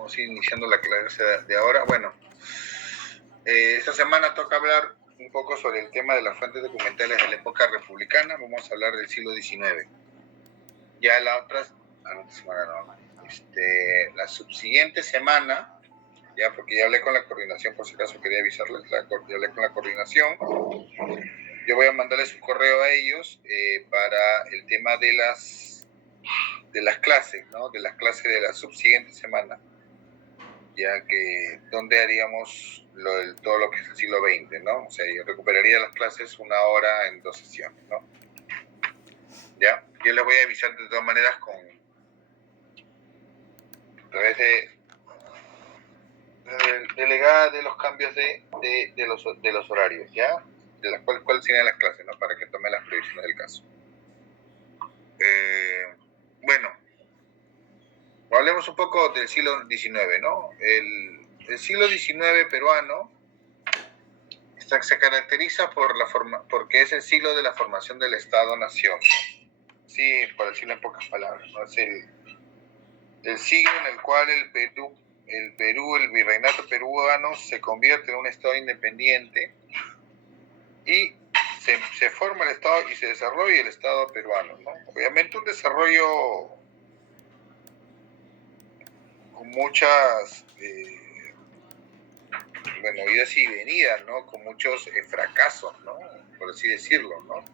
Vamos a ir iniciando la clase de ahora. Bueno, esta semana toca hablar un poco sobre el tema de las fuentes documentales de la época republicana. Vamos a hablar del siglo XIX. Ya la otra semana no. La subsiguiente semana, ya porque ya hablé con la coordinación, por si acaso quería avisarles, ya hablé con la coordinación. Yo voy a mandarles un correo a ellos para el tema de las clases, ¿no? De las clases de la subsiguiente semana, ya que donde haríamos todo lo que es el siglo XX, ¿no? O sea, yo recuperaría las clases 1 hora en 2 sesiones, ¿no? Ya, yo les voy a avisar de todas maneras a través de delegada de los cambios de los horarios, ¿ya? De las cuáles serían las clases, ¿no? Para que tomen las previsiones del caso. Bueno, hablemos un poco del siglo XIX, ¿no? El siglo XIX peruano se caracteriza porque es el siglo de la formación del Estado-Nación. Sí, para decirlo en pocas palabras, ¿no? Es el siglo en el cual el virreinato peruano se convierte en un Estado independiente y se forma el Estado y se desarrolla el Estado peruano, ¿no? Obviamente un desarrollo con muchas idas y venidas, ¿no? Con muchos fracasos, ¿no? Por así decirlo, ¿no?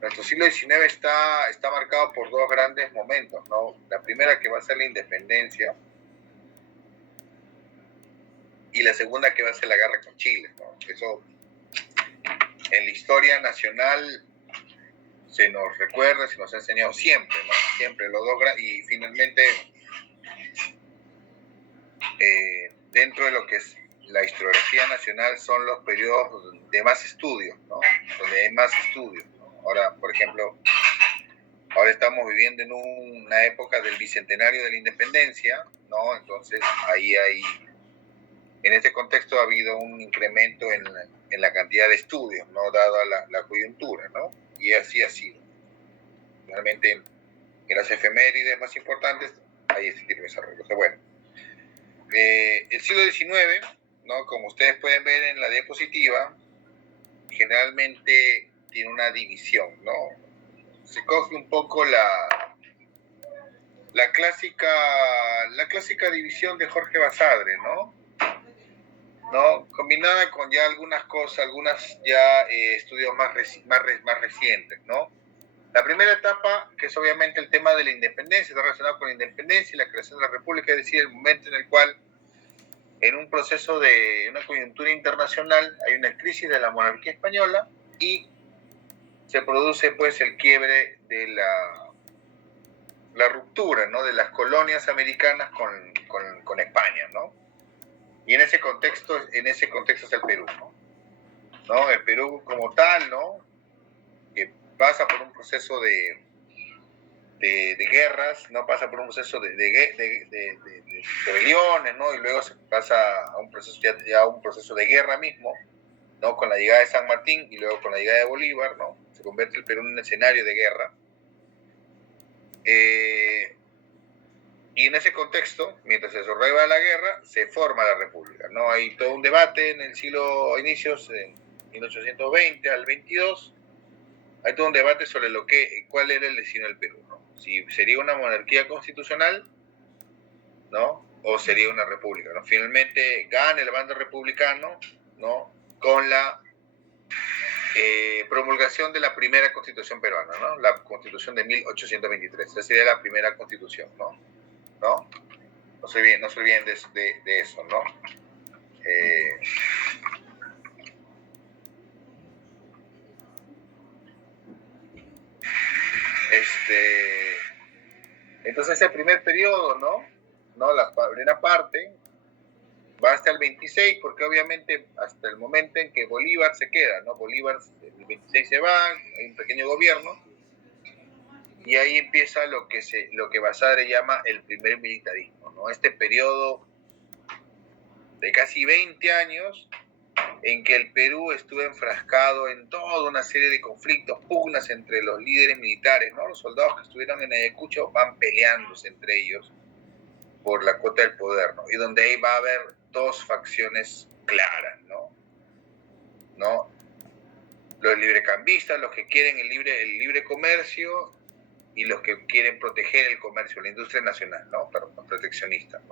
Nuestro siglo XIX está marcado por 2 grandes momentos, ¿no? La primera, que va a ser la independencia, y la segunda, que va a ser la guerra con Chile, ¿no? Eso en la historia nacional se nos recuerda, se nos ha enseñado siempre, ¿no? Siempre los 2 grandes, y finalmente dentro de lo que es la historiografía nacional son los periodos de más estudios, ¿no? Donde hay más estudios, ¿no? Ahora, por ejemplo, estamos viviendo en una época del bicentenario de la independencia, ¿no? Entonces en este contexto ha habido un incremento en la cantidad de estudios, ¿no? Dada la coyuntura, ¿no? Y así ha sido. Realmente en las efemérides más importantes hay este tipo de desarrollo. O sea, bueno, el siglo XIX, ¿no? Como ustedes pueden ver en la diapositiva, generalmente tiene una división, ¿no? Se coge un poco la clásica división de Jorge Basadre, ¿no? Combinada con ya algunas estudios más recientes, ¿no? La primera etapa, que es obviamente el tema de la independencia, está relacionado con la independencia y la creación de la República, es decir, el momento en el cual, en un proceso de una coyuntura internacional, hay una crisis de la monarquía española y se produce pues el quiebre de la ruptura, ¿no? De las colonias americanas con España, ¿no? Y en ese contexto está el Perú, ¿no? El Perú como tal, ¿no? Que pasa por un proceso de guerras, ¿no? Pasa por un proceso de rebeliones, ¿no? Y luego se pasa a un proceso un proceso de guerra mismo, ¿no? Con la llegada de San Martín y luego con la llegada de Bolívar, ¿no? Se convierte el Perú en un escenario de guerra. Y en ese contexto, mientras se desarrolla la guerra, se forma la República, ¿no? Hay todo un debate en el siglo inicios, en 1820 al 22, hay todo un debate sobre cuál era el destino del Perú, ¿no? Si sería una monarquía constitucional, ¿no? O sería una república, ¿no? Finalmente gana el bando republicano, ¿no? Con la promulgación de la primera constitución peruana, ¿no? La constitución de 1823. Esa sería la primera constitución, ¿no? No se olviden de eso, ¿no? Entonces el primer periodo, ¿no? La primera parte va hasta el 26, porque obviamente hasta el momento en que Bolívar se queda, ¿no? Bolívar el 26 se va, hay un pequeño gobierno, y ahí empieza lo que Basadre llama el primer militarismo, ¿no? Este periodo de casi 20 años en que el Perú estuvo enfrascado en toda una serie de conflictos, pugnas entre los líderes militares, ¿no? Los soldados que estuvieron en Ayacucho van peleándose entre ellos por la cuota del poder, ¿no? Y donde ahí va a haber dos facciones claras, ¿no? Los librecambistas, los que quieren el libre comercio, y los que quieren proteger el comercio, la industria nacional, ¿no? Pero proteccionistas,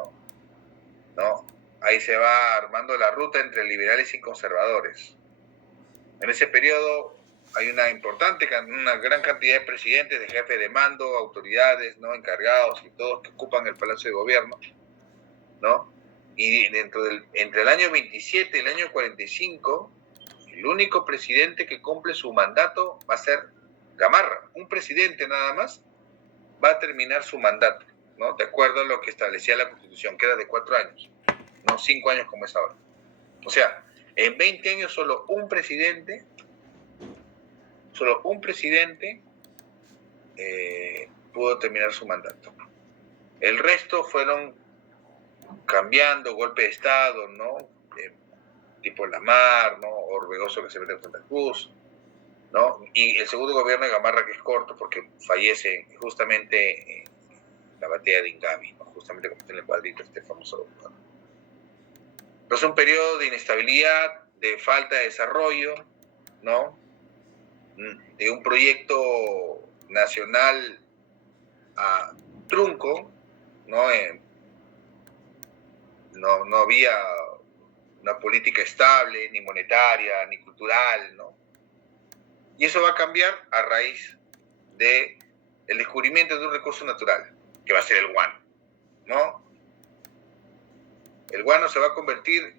¿no? Ahí se va armando la ruta entre liberales y conservadores. En ese periodo hay una gran cantidad de presidentes, de jefes de mando, autoridades, ¿no? Encargados y todos que ocupan el Palacio de Gobierno, ¿no? Y entre el año 27 y el año 45, el único presidente que cumple su mandato va a ser Gamarra. Un presidente nada más va a terminar su mandato, ¿no? De acuerdo a lo que establecía la Constitución, que era de 4 años, no 5 años como es ahora. O sea, en 20 años solo un presidente pudo terminar su mandato. El resto fueron cambiando, golpe de Estado, ¿no? Tipo Lamar, ¿no? Orbegoso que se mete en Santa Cruz, ¿no? Y el segundo gobierno de Gamarra, que es corto porque fallece justamente en la batalla de Ingavi, ¿no? Justamente como está en el cuadrito este famoso documento. Pero es un periodo de inestabilidad, de falta de desarrollo, ¿no? De un proyecto nacional a trunco, ¿no? No había una política estable, ni monetaria, ni cultural, ¿no? Y eso va a cambiar a raíz del descubrimiento de un recurso natural, que va a ser el guano, ¿no? El guano se va a convertir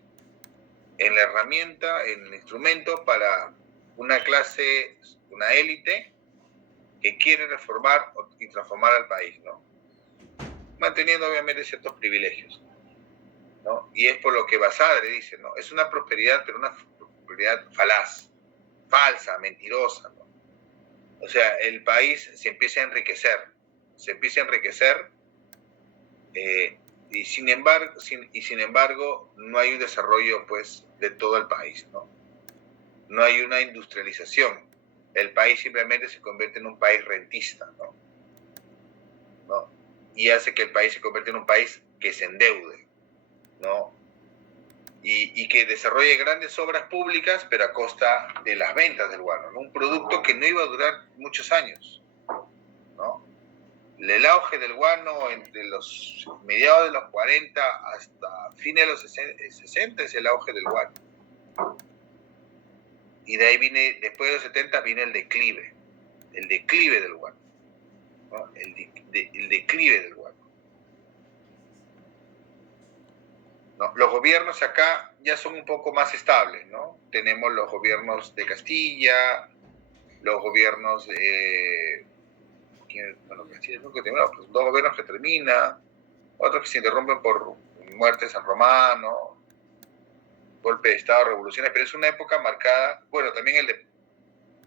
en la herramienta, en el instrumento para una clase, una élite que quiere reformar y transformar al país, ¿no? Manteniendo obviamente ciertos privilegios, ¿no? Y es por lo que Basadre dice, ¿no? Es una prosperidad, pero una prosperidad falaz, falsa, mentirosa, ¿no? O sea, el país se empieza a enriquecer, y sin embargo no hay un desarrollo, pues, de todo el país, ¿no? No hay una industrialización. El país simplemente se convierte en un país rentista, ¿no? Y hace que el país se convierta en un país que se endeude, ¿no? Y que desarrolle grandes obras públicas, pero a costa de las ventas del guano, ¿no? Un producto que no iba a durar muchos años, ¿no? El auge del guano entre los mediados de los 40 hasta fines de los 60 es el auge del guano. Y de ahí viene, después de los 70 viene el declive del guano, ¿no? El declive del guano. ¿No? Los gobiernos acá ya son un poco más estables, ¿no? Tenemos los gobiernos de Castilla, los gobiernos de... Bueno, Castilla nunca terminó, pues 2 gobiernos que terminan, otros que se interrumpen por muerte de San Romano, golpe de Estado, revoluciones, pero es una época marcada. Bueno, también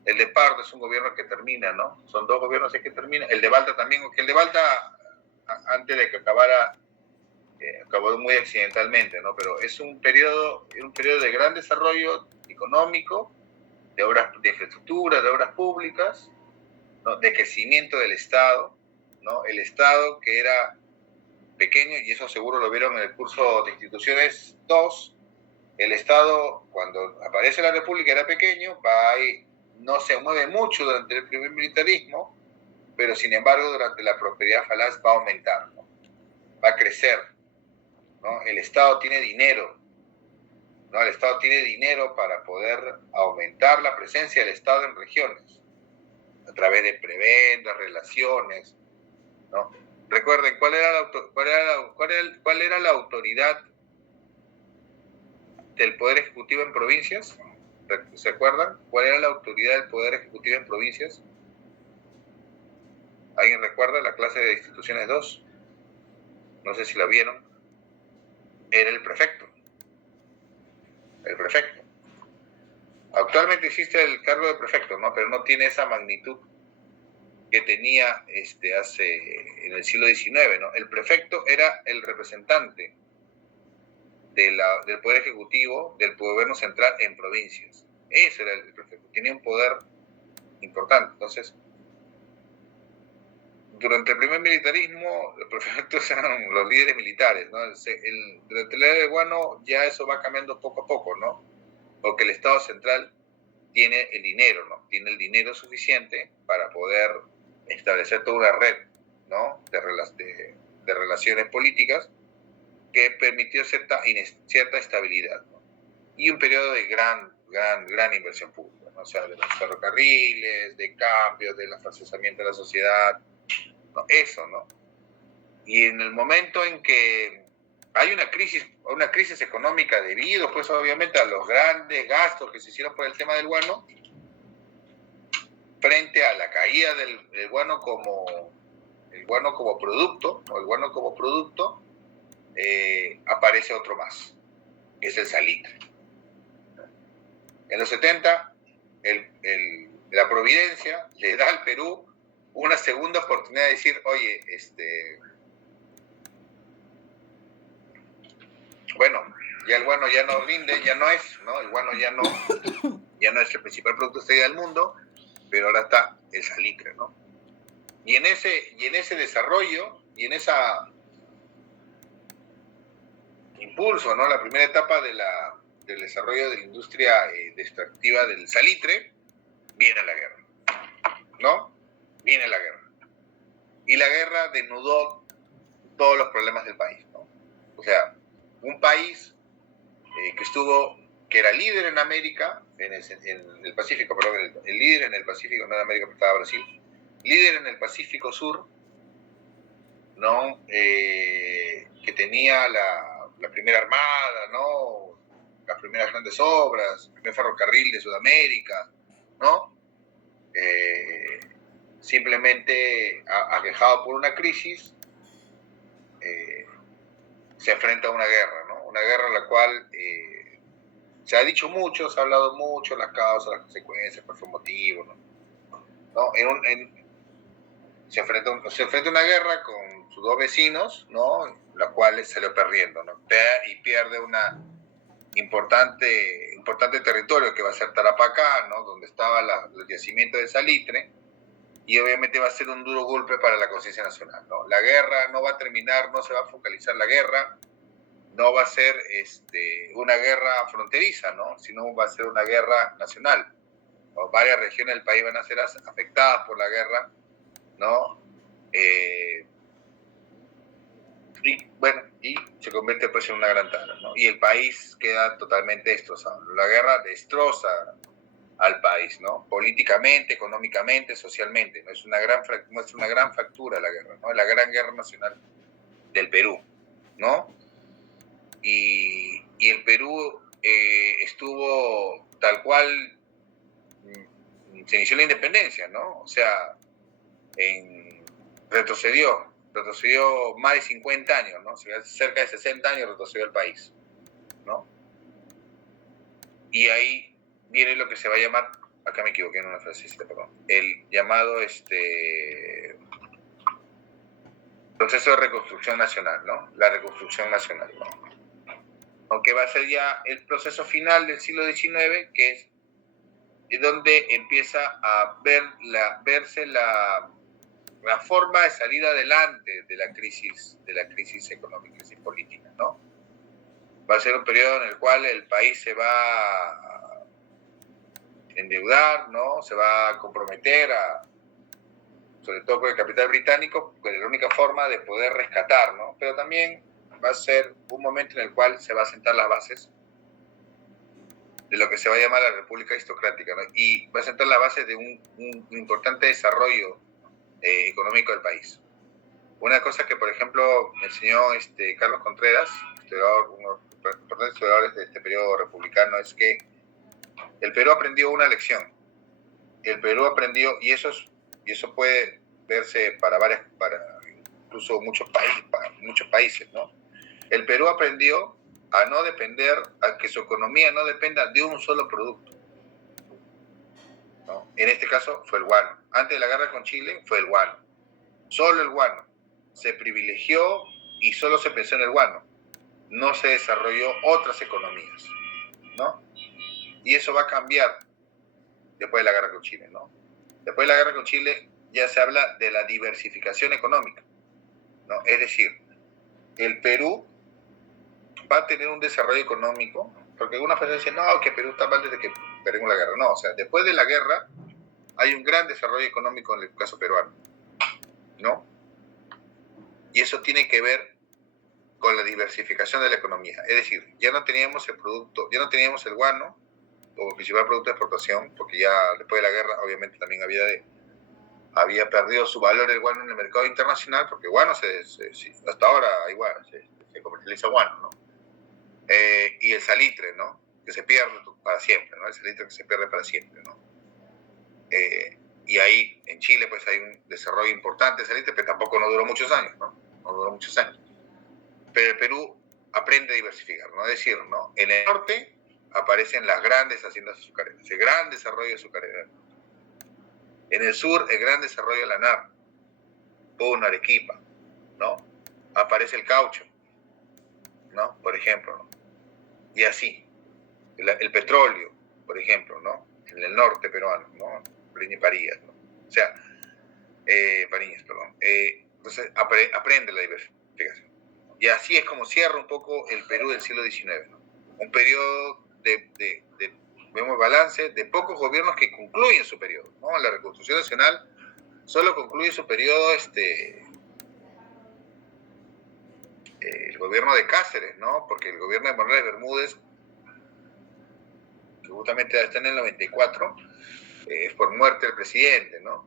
el de Pardo es un gobierno que termina, ¿no? Son 2 gobiernos que terminan. El de Balta también, aunque el de Balta, antes de que acabara, acabó muy accidentalmente, ¿no? Pero es un periodo de gran desarrollo económico, de obras de infraestructura, de obras públicas, ¿no? De crecimiento del Estado, ¿no? El Estado que era pequeño, y eso seguro lo vieron en el curso de Instituciones 2, el Estado, cuando aparece la República, era pequeño, no se mueve mucho durante el primer militarismo, pero sin embargo durante la prosperidad falaz va a aumentar, ¿no? Va a crecer, ¿no? El Estado tiene dinero, ¿no? El Estado tiene dinero para poder aumentar la presencia del Estado en regiones, a través de prebendas, relaciones, ¿no? Recuerden, ¿cuál era la autoridad del Poder Ejecutivo en provincias? ¿Se acuerdan? ¿Cuál era la autoridad del Poder Ejecutivo en provincias? ¿Alguien recuerda la clase de Instituciones 2? No sé si la vieron. Era el prefecto. El prefecto. Actualmente existe el cargo de prefecto, ¿no? Pero no tiene esa magnitud que tenía en el siglo XIX, ¿no? El prefecto era el representante del Poder Ejecutivo, del Gobierno Central en provincias. Ese era el prefecto. Tenía un poder importante. Entonces, durante el primer militarismo, los prefectos eran los líderes militares, ¿no? Durante la era del guano ya eso va cambiando poco a poco, ¿no? Porque el Estado central tiene el dinero, ¿no? Tiene el dinero suficiente para poder establecer toda una red, ¿no? De relaciones políticas que permitió cierta estabilidad, ¿no? Y un periodo de gran inversión pública, ¿no? O sea, de los ferrocarriles, de cambios, del afrancesamiento de la sociedad, ¿no? Eso, ¿no? Y en el momento en que hay una crisis económica debido, pues obviamente, a los grandes gastos que se hicieron por el tema del guano, frente a la caída del guano como producto, o el guano como producto, aparece otro más, que es el salitre. En los 70, la Providencia le da al Perú una segunda oportunidad de decir, oye, bueno, ya el guano ya no rinde, ya no es, ¿no? El guano ya no es el principal producto exterior del mundo, pero ahora está el salitre, ¿no? Y en ese desarrollo, y en ese impulso, ¿no? La primera etapa del desarrollo de la industria extractiva del salitre, viene la guerra, ¿no? Viene la guerra. Y la guerra desnudó todos los problemas del país, ¿no? O sea, un país que era líder en América, en el Pacífico, perdón, el líder en el Pacífico, no en América, pero estaba Brasil, líder en el Pacífico Sur, ¿no? Que tenía la primera armada, ¿no? Las primeras grandes obras, el primer ferrocarril de Sudamérica, ¿no? Simplemente aquejado por una crisis, se enfrenta a una guerra, ¿no? Una guerra en la cual se ha dicho mucho, se ha hablado mucho, las causas, las consecuencias, por qué motivo, ¿no? Se enfrenta a una guerra con sus dos vecinos, ¿no? La cual salió perdiendo, ¿no? Y pierde una importante territorio que va a ser Tarapacá, ¿no? Donde estaba el yacimiento de salitre, y obviamente va a ser un duro golpe para la conciencia nacional, ¿no? La guerra no va a terminar, no se va a focalizar la guerra, no va a ser una guerra fronteriza, ¿no? Sino va a ser una guerra nacional, ¿no? Varias regiones del país van a ser afectadas por la guerra, ¿no? Y se convierte pues en una gran tara, ¿no? Y el país queda totalmente destrozado. La guerra destroza al país, ¿no? Políticamente, económicamente, socialmente, ¿no? Muestra una gran fractura la guerra, ¿no? La gran guerra nacional del Perú, ¿no? Y el Perú estuvo tal cual se inició la independencia, ¿no? O sea, retrocedió más de 50 años, ¿no? Cerca de 60 años retrocedió el país, ¿no? Y ahí viene lo que se va a llamar, acá me equivoqué en una frasecita, perdón, el llamado proceso de reconstrucción nacional, ¿no? La reconstrucción nacional, ¿no? Aunque va a ser ya el proceso final del siglo XIX, que es donde empieza a verse la forma de salir adelante de la crisis económica, crisis política, ¿no? Va a ser un periodo en el cual el país se va a endeudar, ¿no? Se va a comprometer sobre todo con el capital británico, que es la única forma de poder rescatar, ¿no? Pero también va a ser un momento en el cual se va a sentar las bases de lo que se va a llamar la República Aristocrática, ¿no? Y va a sentar las bases de un importante desarrollo económico del país. Una cosa que, por ejemplo, me enseñó Carlos Contreras, uno de los importantes historiadores de este periodo republicano, es que el Perú aprendió una lección. El Perú aprendió, y eso puede verse para incluso muchos países, ¿no? El Perú aprendió a no depender, a que su economía no dependa de un solo producto, ¿no? En este caso fue el guano. Antes de la guerra con Chile fue el guano. Solo el guano. Se privilegió y solo se pensó en el guano. No se desarrolló otras economías, ¿no? Y eso va a cambiar después de la guerra con Chile, ¿no? Después de la guerra con Chile, ya se habla de la diversificación económica, ¿no? Es decir, el Perú va a tener un desarrollo económico, porque algunas personas dicen, no, que Perú está mal desde que perdimos la guerra. No, o sea, después de la guerra hay un gran desarrollo económico en el caso peruano, ¿no? Y eso tiene que ver con la diversificación de la economía. Es decir, ya no teníamos el producto, ya no teníamos el guano como principal producto de exportación, porque ya después de la guerra obviamente también había perdido su valor el guano en el mercado internacional, porque guano hasta ahora hay guano, se comercializa guano, ¿no? Y el salitre, ¿no? Que se pierde para siempre, ¿no? El salitre que se pierde para siempre, ¿no? Y ahí en Chile pues hay un desarrollo importante de salitre, pero tampoco no duró muchos años, ¿no? No duró muchos años. Pero el Perú aprende a diversificar, ¿no? Es decir, ¿no? En el norte aparecen las grandes haciendas azucareras, el gran desarrollo azucarero. En el sur, el gran desarrollo de la NAR, Puno, Arequipa, ¿no? Aparece el caucho, ¿no? Por ejemplo, ¿no? Y así, el petróleo, por ejemplo, ¿no? En el norte peruano, ¿no? Parillas, ¿no? O sea, Pariñas, perdón. Entonces, aprende la diversificación. Y así es como cierra un poco el Perú del siglo XIX, ¿no? Un periodo vemos balance de pocos gobiernos que concluyen su periodo, ¿no? La Reconstrucción Nacional solo concluye su periodo el gobierno de Cáceres, ¿no? Porque el gobierno de Manuel Bermúdez, que justamente está en el 94, es por muerte del presidente, ¿no?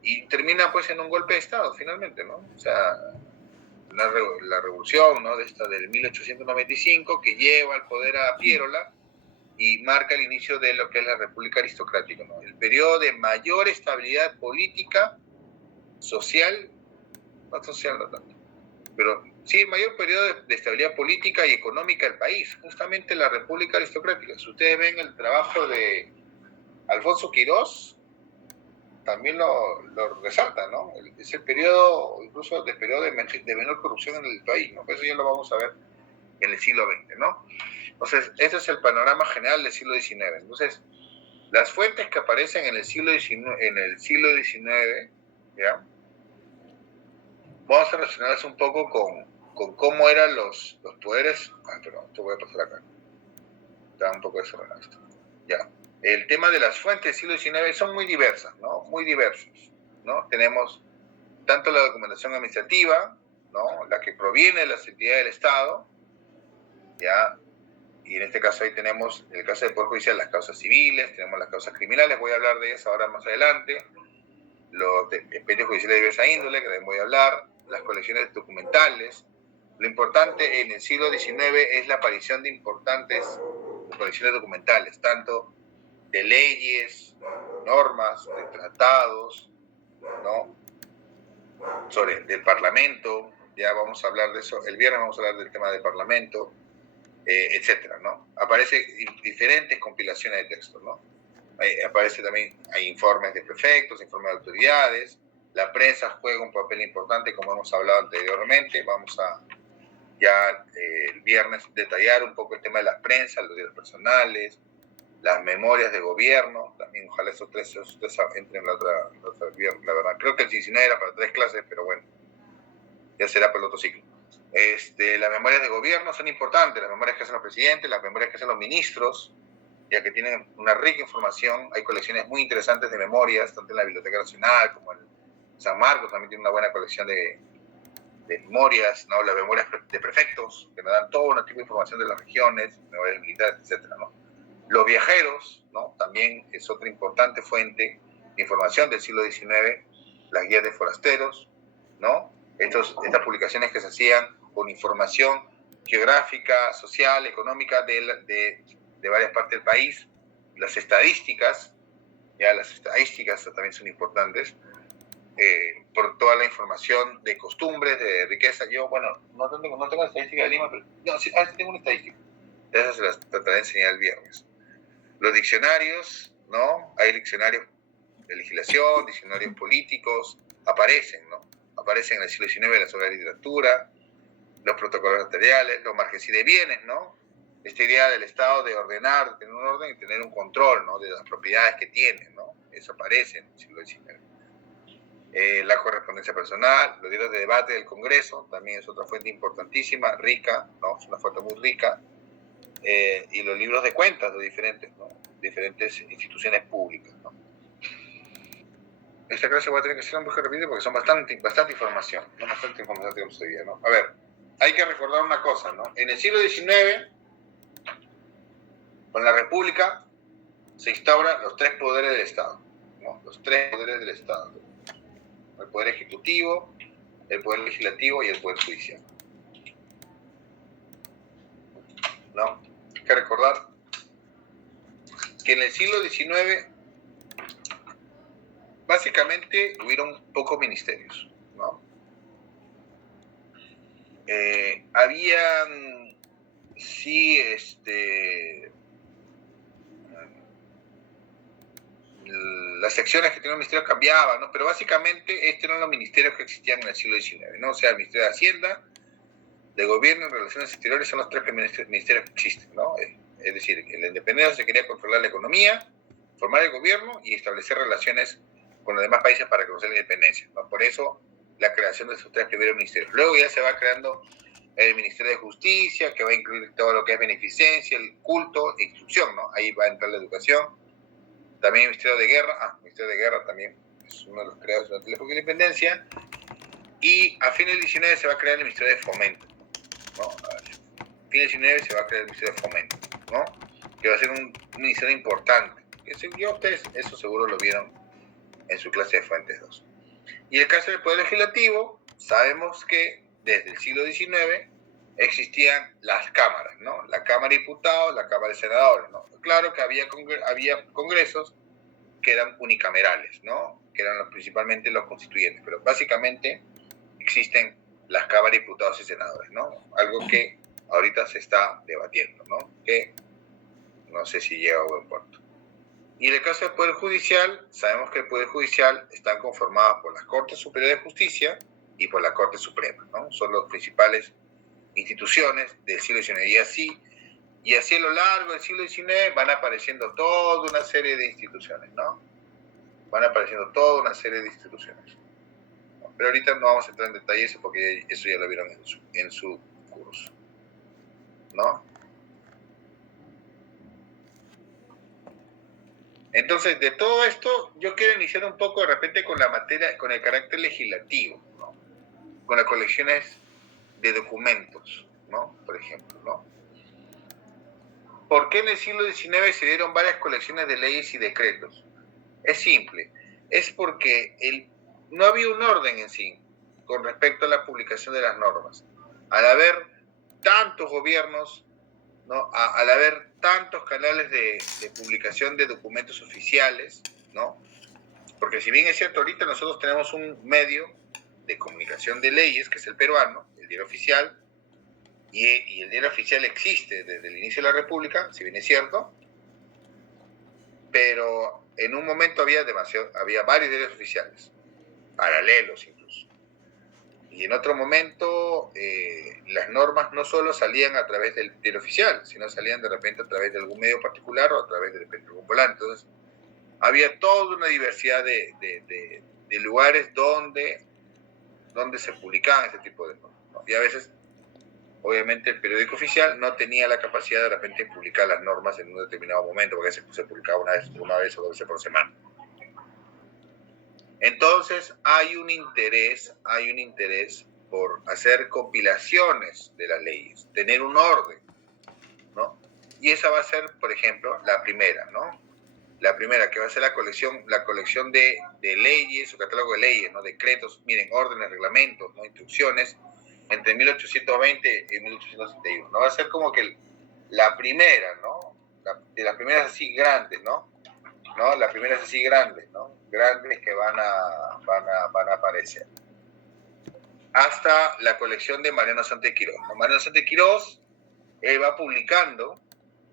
Y termina pues en un golpe de Estado, finalmente, ¿no? O sea, la revolución, ¿no? Del 1895, que lleva al poder a Piérola y marca el inicio de lo que es la República Aristocrática, ¿no? El periodo de mayor estabilidad política, social, no social no tanto, pero sí, el mayor periodo de estabilidad política y económica del país, justamente la República Aristocrática. Si ustedes ven el trabajo de Alfonso Quirós, también lo resalta, ¿no? Es el periodo, incluso el periodo de menor corrupción en el país, ¿no? Eso ya lo vamos a ver en el siglo XX, ¿no? Entonces, ese es el panorama general del siglo XIX. Entonces, las fuentes que aparecen en el siglo XIX, ¿ya? Vamos a relacionarlas un poco con cómo eran los poderes. Perdón, esto voy a pasar acá. Está un poco desordenado esto. Ya. El tema de las fuentes del siglo XIX son muy diversas, ¿no? Muy diversas, ¿no? Tenemos tanto la documentación administrativa, ¿no? La que proviene de las entidades del Estado, ¿ya? Y en este caso ahí tenemos, en el caso del Poder Judicial, las causas civiles, tenemos las causas criminales, voy a hablar de ellas ahora más adelante, los expedientes judiciales de diversa índole, que también voy a hablar, las colecciones documentales. Lo importante en el siglo XIX es la aparición de importantes colecciones documentales, tanto de leyes, normas, de tratados, ¿no? Del Parlamento, ya vamos a hablar de eso, el viernes vamos a hablar del tema del Parlamento, etcétera, ¿no? Aparecen diferentes compilaciones de textos, ¿no? Aparece también, hay informes de prefectos, informes de autoridades, la prensa juega un papel importante, como hemos hablado anteriormente. Vamos a ya el viernes detallar un poco el tema de la prensa, los diarios personales, las memorias de gobierno, también ojalá esos tres entren en la otra viernes, la verdad. Creo que el 19 era para 3 clases, pero bueno, ya será para el otro ciclo. Las memorias de gobierno son importantes, las memorias que hacen los presidentes, las memorias que hacen los ministros, ya que tienen una rica información. Hay colecciones muy interesantes de memorias, tanto en la Biblioteca Nacional como en San Marcos, también tiene una buena colección de memorias, ¿no? Las memorias de prefectos, que nos dan todo un tipo de información de las regiones, memorias militares, etc., ¿no? Los viajeros, ¿no? También es otra importante fuente de información del siglo XIX, las guías de forasteros, ¿no? Estas publicaciones que se hacían con información geográfica, social, económica de varias partes del país. Las estadísticas, ya las estadísticas también son importantes, por toda la información de costumbres, de riqueza. Yo, bueno, no tengo estadística de Lima, pero no, sí tengo una estadística. Esas se las trataré de enseñar el viernes. Los diccionarios, ¿no? Hay diccionarios de legislación, diccionarios políticos, aparecen, ¿no? Aparecen en el siglo XIX las obras de literatura, los protocolos notariales, los marquesí de bienes, ¿no? Esta idea del Estado de ordenar, de tener un orden y tener un control, ¿no? De las propiedades que tiene, ¿no? Eso aparece en el siglo XIX. La correspondencia personal, los diarios de debate del Congreso, también es otra fuente importantísima, rica, ¿no? Es una fuente muy rica, y los libros de cuentas de diferentes instituciones públicas, ¿no? Esta clase voy a tener que hacer un poco rápido porque son bastante información, ¿no? Bastante información que tenemos hoy día, ¿no? A ver, hay que recordar una cosa, ¿no? En el siglo XIX, con la República, se instauran los tres poderes del Estado, ¿no? Los tres poderes del Estado. El poder ejecutivo, el poder legislativo y el poder judicial, ¿no? Hay que recordar que en el siglo XIX básicamente hubieron pocos ministerios, ¿no? Habían, sí, las secciones que tenía el ministerio cambiaban, ¿no? Pero básicamente estos eran los ministerios que existían en el siglo XIX, ¿no? O sea, el Ministerio de Hacienda, de Gobierno y Relaciones Exteriores son los tres ministerios que existen, ¿no? Es decir, en la independencia se quería controlar la economía, formar el gobierno y establecer relaciones con los demás países para conocer la independencia, ¿no? Por eso la creación de esos tres primeros ministerios. Luego ya se va creando el Ministerio de Justicia, que va a incluir todo lo que es beneficencia, el culto e instrucción, ¿no? Ahí va a entrar la educación. También el Ministerio de Guerra, el Ministerio de Guerra también es uno de los creados durante la época de la independencia. Y a fines del 19 se va a crear el Ministerio de Fomento, ¿no? A fines del 19 se va a crear el Ministerio de Fomento, ¿no? Que va a ser un ministerio importante. Ya ustedes eso seguro lo vieron en su clase de Fuentes 2. Y en el caso del Poder Legislativo, sabemos que desde el siglo XIX existían las cámaras, ¿no? La Cámara de Diputados, la Cámara de Senadores, ¿no? Claro que había congresos que eran unicamerales, ¿no? Que eran principalmente los constituyentes, pero básicamente existen las cámaras de diputados y senadores, ¿no? Algo que ahorita se está debatiendo, ¿no? Que no sé si llega a buen puerto. Y en el caso del Poder Judicial, sabemos que el Poder Judicial está conformado por las Cortes Superiores de Justicia y por la Corte Suprema, ¿no? Son las principales instituciones del siglo XIX. Y así a lo largo del siglo XIX van apareciendo toda una serie de instituciones, ¿no? Van apareciendo toda una serie de instituciones. Pero ahorita no vamos a entrar en detalles porque eso ya lo vieron en su curso, ¿no? Entonces, de todo esto, yo quiero iniciar un poco de repente con la materia, con el carácter legislativo, ¿no? Con las colecciones de documentos, ¿no? Por ejemplo, ¿no? ¿Por qué en el siglo XIX se dieron varias colecciones de leyes y decretos? Es simple, es porque no había un orden en sí con respecto a la publicación de las normas. Al haber tantos gobiernos, ¿no? Al haber tantos canales de publicación de documentos oficiales, ¿no? Porque si bien es cierto, ahorita nosotros tenemos un medio de comunicación de leyes, que es el peruano, el Diario Oficial, y el Diario Oficial existe desde el inicio de la República, si bien es cierto, pero en un momento había varios diarios oficiales, paralelos incluso. Y en otro momento las normas no solo salían a través del diario oficial, sino salían de repente a través de algún medio particular o a través de repente algún volante. Entonces había toda una diversidad de lugares donde se publicaban este tipo de normas, ¿no? Y a veces, obviamente, el periódico oficial no tenía la capacidad de repente de publicar las normas en un determinado momento, porque se publicaba una vez o dos veces por semana. Entonces hay un interés por hacer compilaciones de las leyes, tener un orden, ¿no? Y esa va a ser, por ejemplo, la primera, ¿no? La primera, que va a ser la colección de leyes, o catálogo de leyes, ¿no? Decretos, miren, órdenes, reglamentos, ¿no? Instrucciones, entre 1820 y 1861, ¿no? Va a ser como que la primera, ¿no? De las primeras así grandes, ¿no? Las primeras así grandes, ¿no? Grandes que van a aparecer. Hasta la colección de Mariano Sáenz Quirós, ¿no? Mariano Sáenz Quirós va publicando,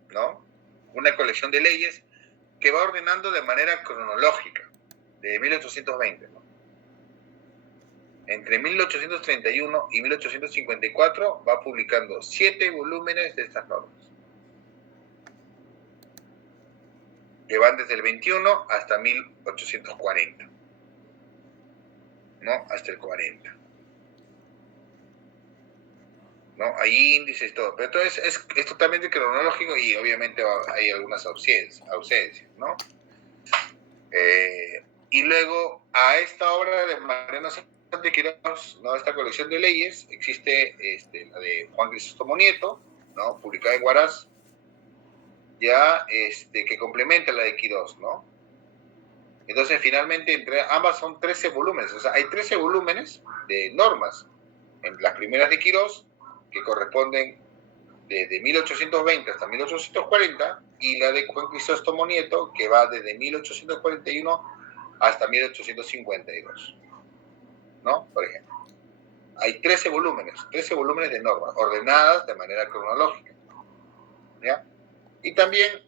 ¿no? Una colección de leyes que va ordenando de manera cronológica, de 1820, ¿no? Entre 1831 y 1854 va publicando 7 volúmenes de estas normas, que van desde el 21 hasta 1840. ¿no? Hasta el 40. ¿No? Hay índices y todo, pero todo es totalmente cronológico y obviamente hay algunas ausencias, ¿no? Y luego, a esta obra de Mariano Sánchez Quirós, ¿no? Esta colección de leyes, existe la de Juan Crisóstomo Nieto, ¿no? Publicada en Huaraz, ya, que complementa la de Quirós, ¿no? Entonces, finalmente, entre ambas son 13 volúmenes, o sea, hay 13 volúmenes de normas, en las primeras de Quirós, que corresponden desde 1820 hasta 1840, y la de Juan Crisóstomo Nieto, que va desde 1841 hasta 1852, ¿no? Por ejemplo. Hay 13 volúmenes de normas, ordenadas de manera cronológica, ¿ya? Y también,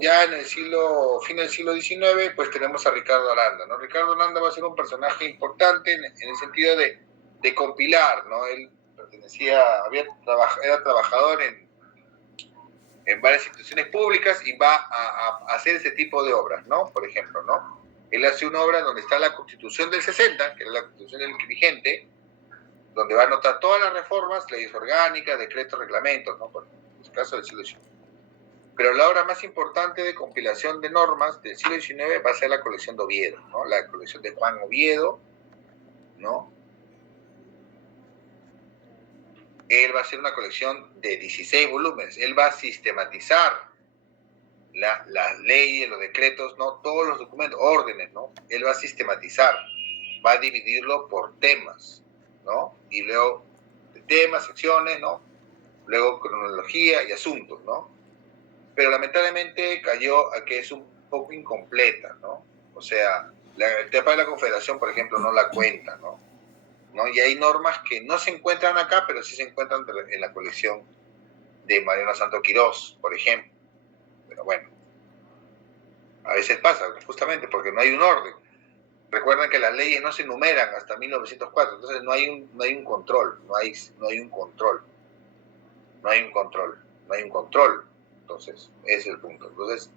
ya en el fin del siglo XIX, pues tenemos a Ricardo Aranda, ¿no? Ricardo Aranda va a ser un personaje importante en el sentido de compilar, ¿no? Él era trabajador en varias instituciones públicas y va a hacer ese tipo de obras, ¿no? Por ejemplo, ¿no? Él hace una obra donde está la Constitución del 60, que es la Constitución del vigente, donde va a anotar todas las reformas, leyes orgánicas, decretos, reglamentos, ¿no? Por el caso del siglo XIX. Pero la obra más importante de compilación de normas del siglo XIX va a ser la colección de Oviedo, ¿no? La colección de Juan Oviedo, ¿no? Él va a hacer una colección de 16 volúmenes. Él va a sistematizar las leyes, los decretos, ¿no? Todos los documentos, órdenes, ¿no? Él va a sistematizar, va a dividirlo por temas, ¿no? Y luego temas, secciones, ¿no? Luego cronología y asuntos, ¿no? Pero lamentablemente cayó a que es un poco incompleta, ¿no? O sea, el tema de la Confederación, por ejemplo, no la cuenta, ¿no? Y hay normas que no se encuentran acá, pero sí se encuentran en la colección de Mariano Santo Quirós, por ejemplo. Pero bueno, a veces pasa, justamente porque no hay un orden. Recuerden que las leyes no se enumeran hasta 1904, entonces no hay un control, no hay un control. Entonces, ese es el punto. Entonces,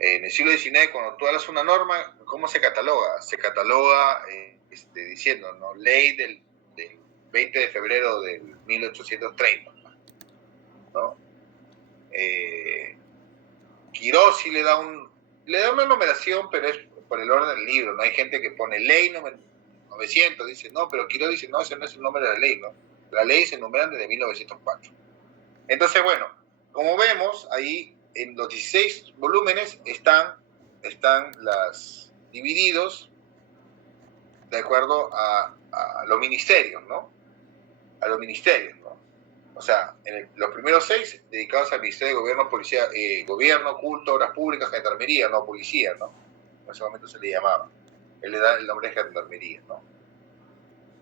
en el siglo XIX, cuando tú hablas una norma, ¿cómo se cataloga? Se cataloga diciendo, ¿no? Ley del 20 de febrero de 1830, ¿no? Quirós sí le da una numeración, pero es por el orden del libro, ¿no? Hay gente que pone ley 900, dice, no, pero Quirós dice, no, ese no es el nombre de la ley, ¿no? La ley se numeran desde 1904. Entonces, bueno, como vemos, ahí en los 16 volúmenes están divididos de acuerdo a los ministerios, ¿no? A los ministerios, ¿no? O sea, los primeros 6 dedicados al Ministerio de Gobierno, Policía, Gobierno, Culto, Obras Públicas, Gendarmería, no Policía, ¿no? En ese momento se le llamaba. Él le da el nombre de Gendarmería, ¿no?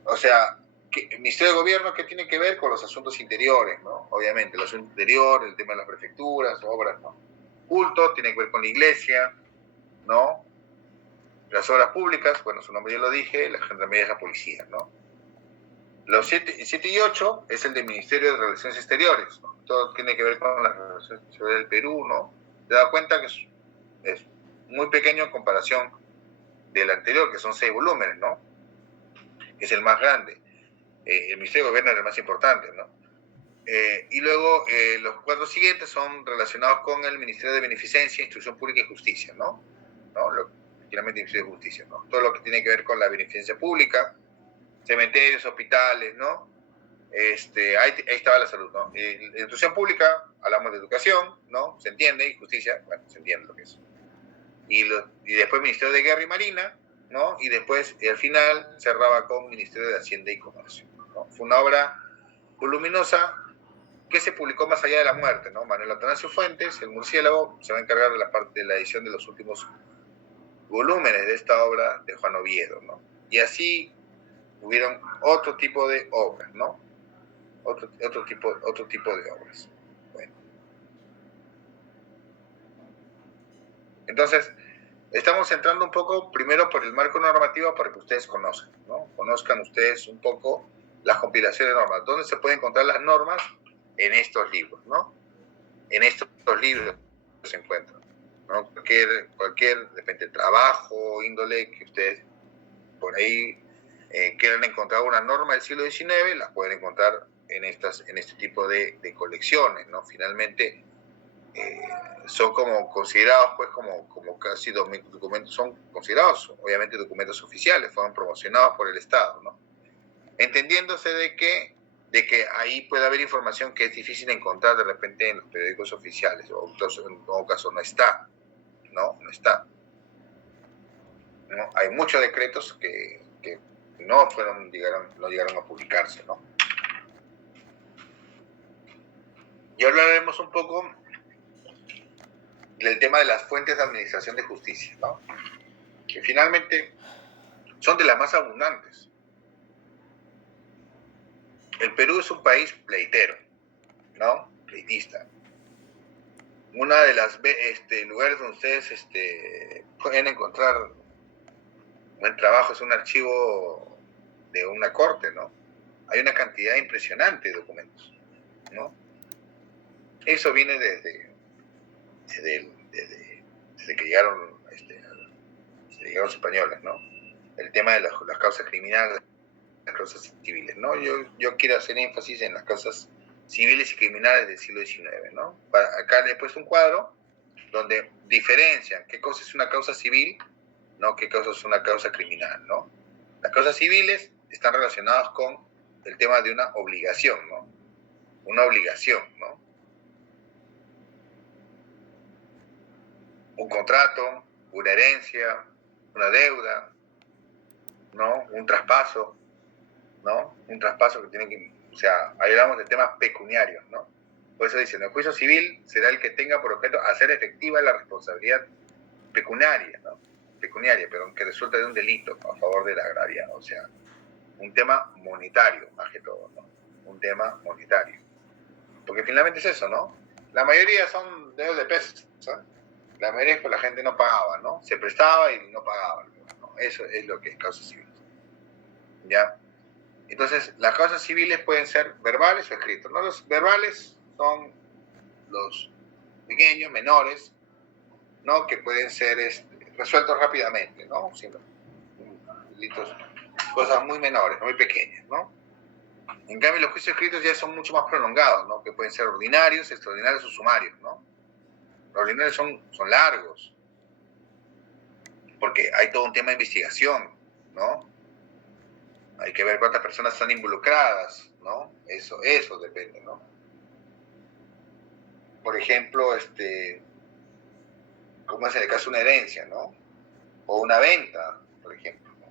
O sea, el Ministerio de Gobierno, ¿qué tiene que ver con los asuntos interiores, ¿no? Obviamente, los asuntos interiores, el tema de las prefecturas, obras, ¿no? Culto tiene que ver con la iglesia, ¿no? Las obras públicas, bueno, su nombre ya lo dije, la Gendarmería es la policía, ¿no? Los 7 y 8 es el del Ministerio de Relaciones Exteriores, ¿no? Todo tiene que ver con las relaciones exteriores del Perú, ¿no? Te das cuenta que es muy pequeño en comparación del anterior, que son 6 volúmenes, ¿no? Que es el más grande. El Ministerio de Gobierno es el más importante, ¿no? Y luego los 4 siguientes son relacionados con el Ministerio de Beneficencia, Instrucción Pública y Justicia, ¿no? Finalmente el Ministerio de Justicia, ¿no? Todo lo que tiene que ver con la beneficencia pública, cementerios, hospitales, ¿no? Ahí estaba la salud, ¿no? La instrucción pública, hablamos de educación, ¿no? Se entiende, y justicia, bueno, se entiende lo que es. Y después Ministerio de Guerra y Marina, ¿no? Y después, al final, cerraba con Ministerio de Hacienda y Comercio, ¿no? Fue una obra voluminosa que se publicó más allá de la muerte, ¿no? Manuel Atanasio Fuentes, el murciélago, se va a encargar de la parte de la edición de los últimos volúmenes de esta obra de Juan Oviedo, ¿no? Y así hubieron otro tipo de obras, ¿no? Otro tipo de obras. Bueno. Entonces, estamos entrando un poco primero por el marco normativo para que ustedes conozcan, ¿no? Conozcan ustedes un poco las compilaciones de normas. ¿Dónde se pueden encontrar las normas? En estos libros, ¿no? En estos libros se encuentran, ¿no? Cualquier de repente trabajo, índole que ustedes por ahí quieran encontrar una norma del siglo XIX, las pueden encontrar en este tipo de colecciones, ¿no? Finalmente son como considerados, pues, como casi documentos, son considerados, obviamente, documentos oficiales, fueron promocionados por el Estado, ¿no? Entendiéndose de que ahí puede haber información que es difícil de encontrar de repente en los periódicos oficiales, o en todo caso no está, ¿no? No está. ¿No? Hay muchos decretos que no llegaron a publicarse, ¿no? Y hablaremos un poco del tema de las fuentes de administración de justicia, ¿no? Que finalmente son de las más abundantes. El Perú es un país pleitero, ¿no? Pleitista. Una de las lugares donde ustedes pueden encontrar buen trabajo es un archivo de una corte, ¿no? Hay una cantidad impresionante de documentos, ¿no? Eso viene desde que llegaron los españoles, ¿no? El tema de las causas criminales, las causas civiles, ¿no? Yo quiero hacer énfasis en las causas civiles y criminales del siglo XIX, ¿no? Acá le he puesto un cuadro donde diferencian qué cosa es una causa civil, ¿no? Qué cosa es una causa criminal, ¿no? Las causas civiles están relacionadas con el tema de una obligación, ¿no? Una obligación, ¿no? Un contrato, una herencia, una deuda, ¿no? Un traspaso, ¿no? Un traspaso que tiene que, o sea, ahí hablamos de temas pecuniarios, ¿no? Por eso dicen, el juicio civil será el que tenga por objeto hacer efectiva la responsabilidad pecuniaria, ¿no? Pecuniaria, pero que resulta de un delito a favor de la agraria, o sea, un tema monetario, más que todo, ¿no? Un tema monetario. Porque finalmente es eso, ¿no? La mayoría son deudas de pesos, ¿sabes? La mayoría es que la gente no pagaba, ¿no? Se prestaba y no pagaba, ¿no? Eso es lo que es causas civiles. ¿Ya? Entonces, las causas civiles pueden ser verbales o escritos, ¿no? Los verbales son los pequeños, menores, ¿no? Que pueden ser resueltos rápidamente, ¿no? Delitos, cosas muy menores, muy pequeñas, ¿no? En cambio, los juicios escritos ya son mucho más prolongados, ¿no? Que pueden ser ordinarios, extraordinarios o sumarios, ¿no? Los ordinarios son largos, porque hay todo un tema de investigación, ¿no? Hay que ver cuántas personas están involucradas, ¿no? Eso depende, ¿no? Por ejemplo, como es en el caso de una herencia, ¿no? O una venta, por ejemplo, ¿no?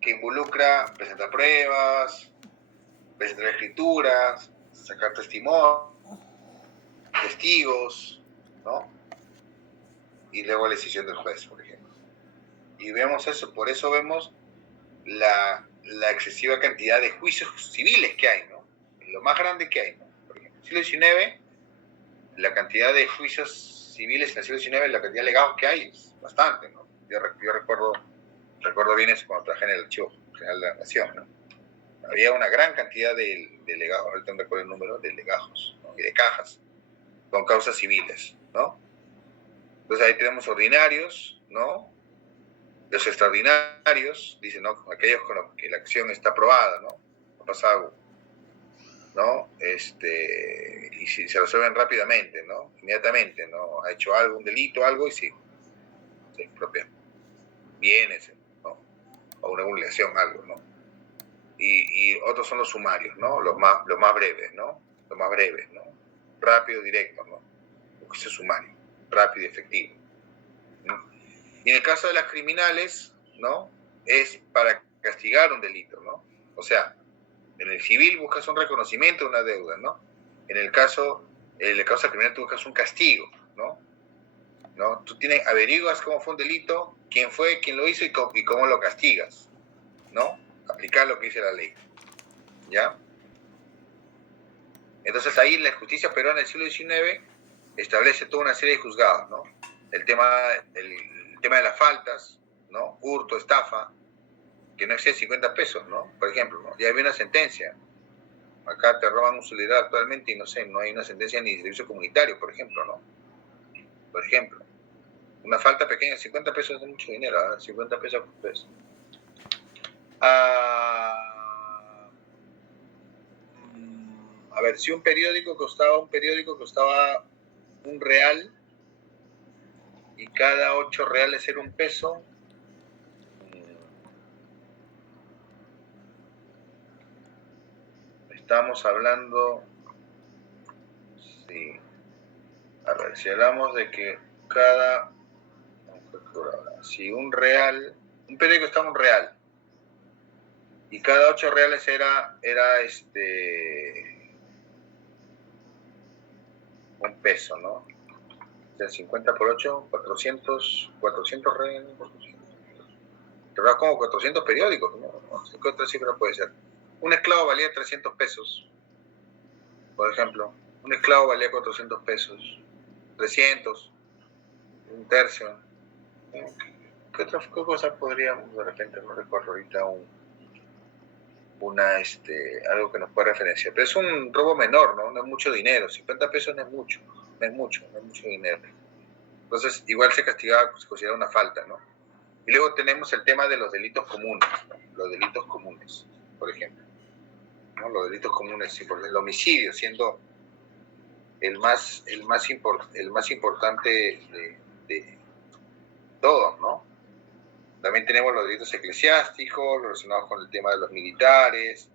que involucra presentar pruebas, presentar escrituras, sacar testigos, ¿no? Y luego la decisión del juez, por ejemplo. Y vemos eso, por eso vemos la excesiva cantidad de juicios civiles que hay, ¿no? Lo más grande que hay, ¿no? Por ejemplo, en el siglo XIX, la cantidad de juicios civiles en el siglo XIX, la cantidad de legados que hay es bastante, ¿no? Yo recuerdo bien eso cuando trabajé en el Archivo General de la Nación, ¿no? Había una gran cantidad de legados, ahorita no recuerdo el número, de legajos, ¿no? Y de cajas con causas civiles, ¿no? Entonces ahí tenemos ordinarios, ¿no? Los extraordinarios, dicen, ¿no? Aquellos con los que la acción está aprobada, ¿no? Ha pasado, ¿no? Y si se resuelven rápidamente, ¿no? Inmediatamente, ¿no? Ha hecho algo, un delito, algo, y se expropian bienes, ¿no? O una obligación, algo, ¿no? Y otros son los sumarios, ¿no? Los más breves, ¿no? Los más breves, ¿no? Rápido, directo, ¿no? Un juicio sumario, rápido y efectivo, ¿no? Y en el caso de las criminales, ¿no? Es para castigar un delito, ¿no? O sea, en el civil buscas un reconocimiento de una deuda, ¿no? En el caso de la causa criminal tú buscas un castigo, ¿no? Tú averiguas cómo fue un delito, quién fue, quién lo hizo y cómo lo castigas, ¿no? Aplicar lo que dice la ley, ¿ya? Entonces ahí la justicia peruana del siglo XIX establece toda una serie de juzgados, ¿no? El tema de las faltas, ¿no? Hurto, estafa, que no excede 50 pesos, ¿no? Por ejemplo, ¿no? Ya había una sentencia. Acá te roban un celular actualmente y no sé, no hay una sentencia ni de servicio comunitario, por ejemplo, ¿no? Por ejemplo. Una falta pequeña, 50 pesos es mucho dinero, ¿eh? 50 pesos por peso. A ver, si un periódico costaba R$1 y cada 8 reales era $1, estamos hablando, sí, a ver, si hablamos de que si un periódico estaba $1 y cada 8 reales era $1, ¿no? O sea, 50 por 8, 400 reales, te vas como 400 periódicos, ¿no? ¿Qué otra cifra puede ser? Un esclavo valía 300 pesos, por ejemplo. Un esclavo valía 400 pesos, 300, un tercio. ¿Qué otras cosas podríamos, de repente, no recuerdo ahorita, algo que nos pueda referenciar? Pero es un robo menor, ¿no? No es mucho dinero. 50 pesos no es mucho dinero. Entonces, igual se castigaba, se considera una falta, ¿no? Y luego tenemos el tema de los delitos comunes, ¿no? Los delitos comunes, por ejemplo, ¿no? Los delitos comunes, el homicidio siendo el más importante de todos, ¿no? También tenemos los delitos eclesiásticos relacionados con el tema de los militares,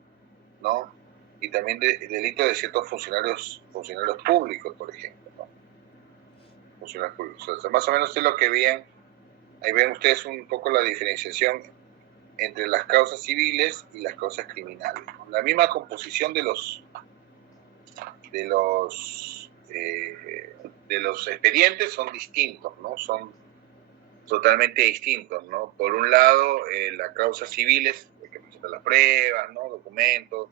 ¿no? Y también delitos de ciertos funcionarios públicos, por ejemplo, ¿no? Funcionarios públicos. O sea, más o menos es lo que veían. Ahí ven ustedes un poco la diferenciación entre las causas civiles y las causas criminales. La misma composición de los expedientes son distintos, ¿no? Son totalmente distintos, ¿no? Por un lado, las causas civiles, hay que presentar las pruebas, ¿no? Documentos.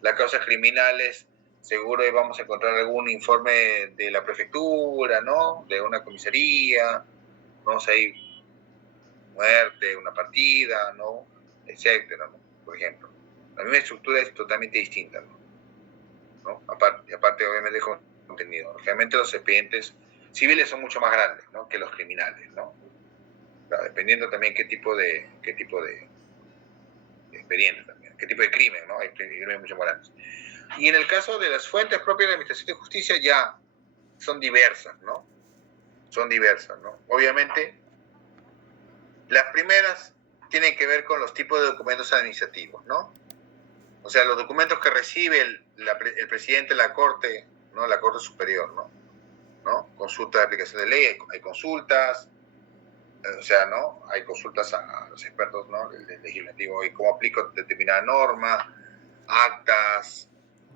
Las causas criminales, seguro vamos a encontrar algún informe de la prefectura, ¿no? De una comisaría, no sé, hay muerte, una partida, ¿no? Etcétera, ¿no? Por ejemplo. La misma estructura es totalmente distinta, ¿no? Aparte obviamente, del contenido. Realmente los expedientes civiles son mucho más grandes, ¿no? Que los criminales, ¿no? Claro, dependiendo también qué tipo de expediente también, qué tipo de crimen, ¿no? Hay crímenes mucho más grandes. Y en el caso de las fuentes propias de la Administración de Justicia ya son diversas, ¿no? Son diversas, ¿no? Obviamente, las primeras tienen que ver con los tipos de documentos administrativos, ¿no? O sea, los documentos que recibe el presidente de la Corte, ¿no? La Corte Superior, ¿no? Consulta de aplicación de ley, hay consultas, o sea, ¿no? Hay consultas a los expertos, ¿no? El legislativo, y cómo aplico determinada norma, actas,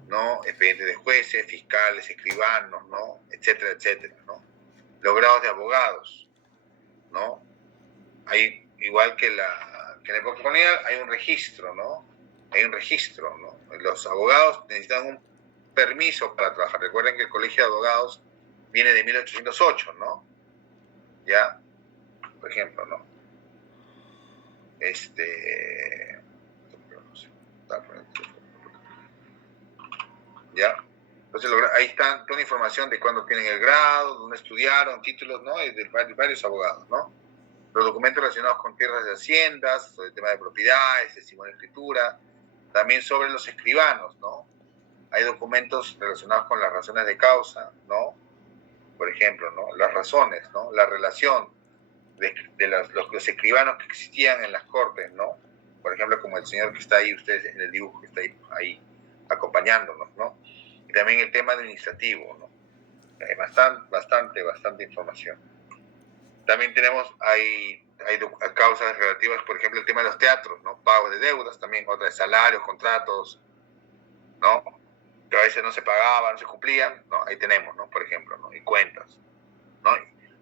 ¿no? Expedientes de jueces, fiscales, escribanos, ¿no? Etcétera, etcétera, ¿no? Los grados de abogados, ¿no? Hay, igual que en la época colonial, hay un registro, ¿no? Hay un registro, ¿no? Los abogados necesitan un permiso para trabajar. Recuerden que el Colegio de Abogados viene de 1808, ¿no? ¿Ya? Por ejemplo, ¿no? ¿Ya? Entonces, ahí está toda la información de cuándo tienen el grado, dónde estudiaron, títulos, ¿no? Y de varios abogados, ¿no? Los documentos relacionados con tierras de haciendas, sobre el tema de propiedades, testimonio de escritura, también sobre los escribanos, ¿no? Hay documentos relacionados con las razones de causa, ¿no? Por ejemplo, ¿no? Las razones, ¿no? La relación de los escribanos que existían en las cortes, ¿no? Por ejemplo, como el señor que está ahí, ustedes en el dibujo, que está ahí acompañándonos, ¿no? Y también el tema administrativo, ¿no? Hay bastante información. También tenemos, hay causas relativas, por ejemplo, el tema de los teatros, ¿no? Pagos de deudas, también otras de salarios, contratos, ¿no? Que a veces no se pagaban, no se cumplían, ¿no? Ahí tenemos, ¿no? Por ejemplo, ¿no? Y cuentas, ¿no?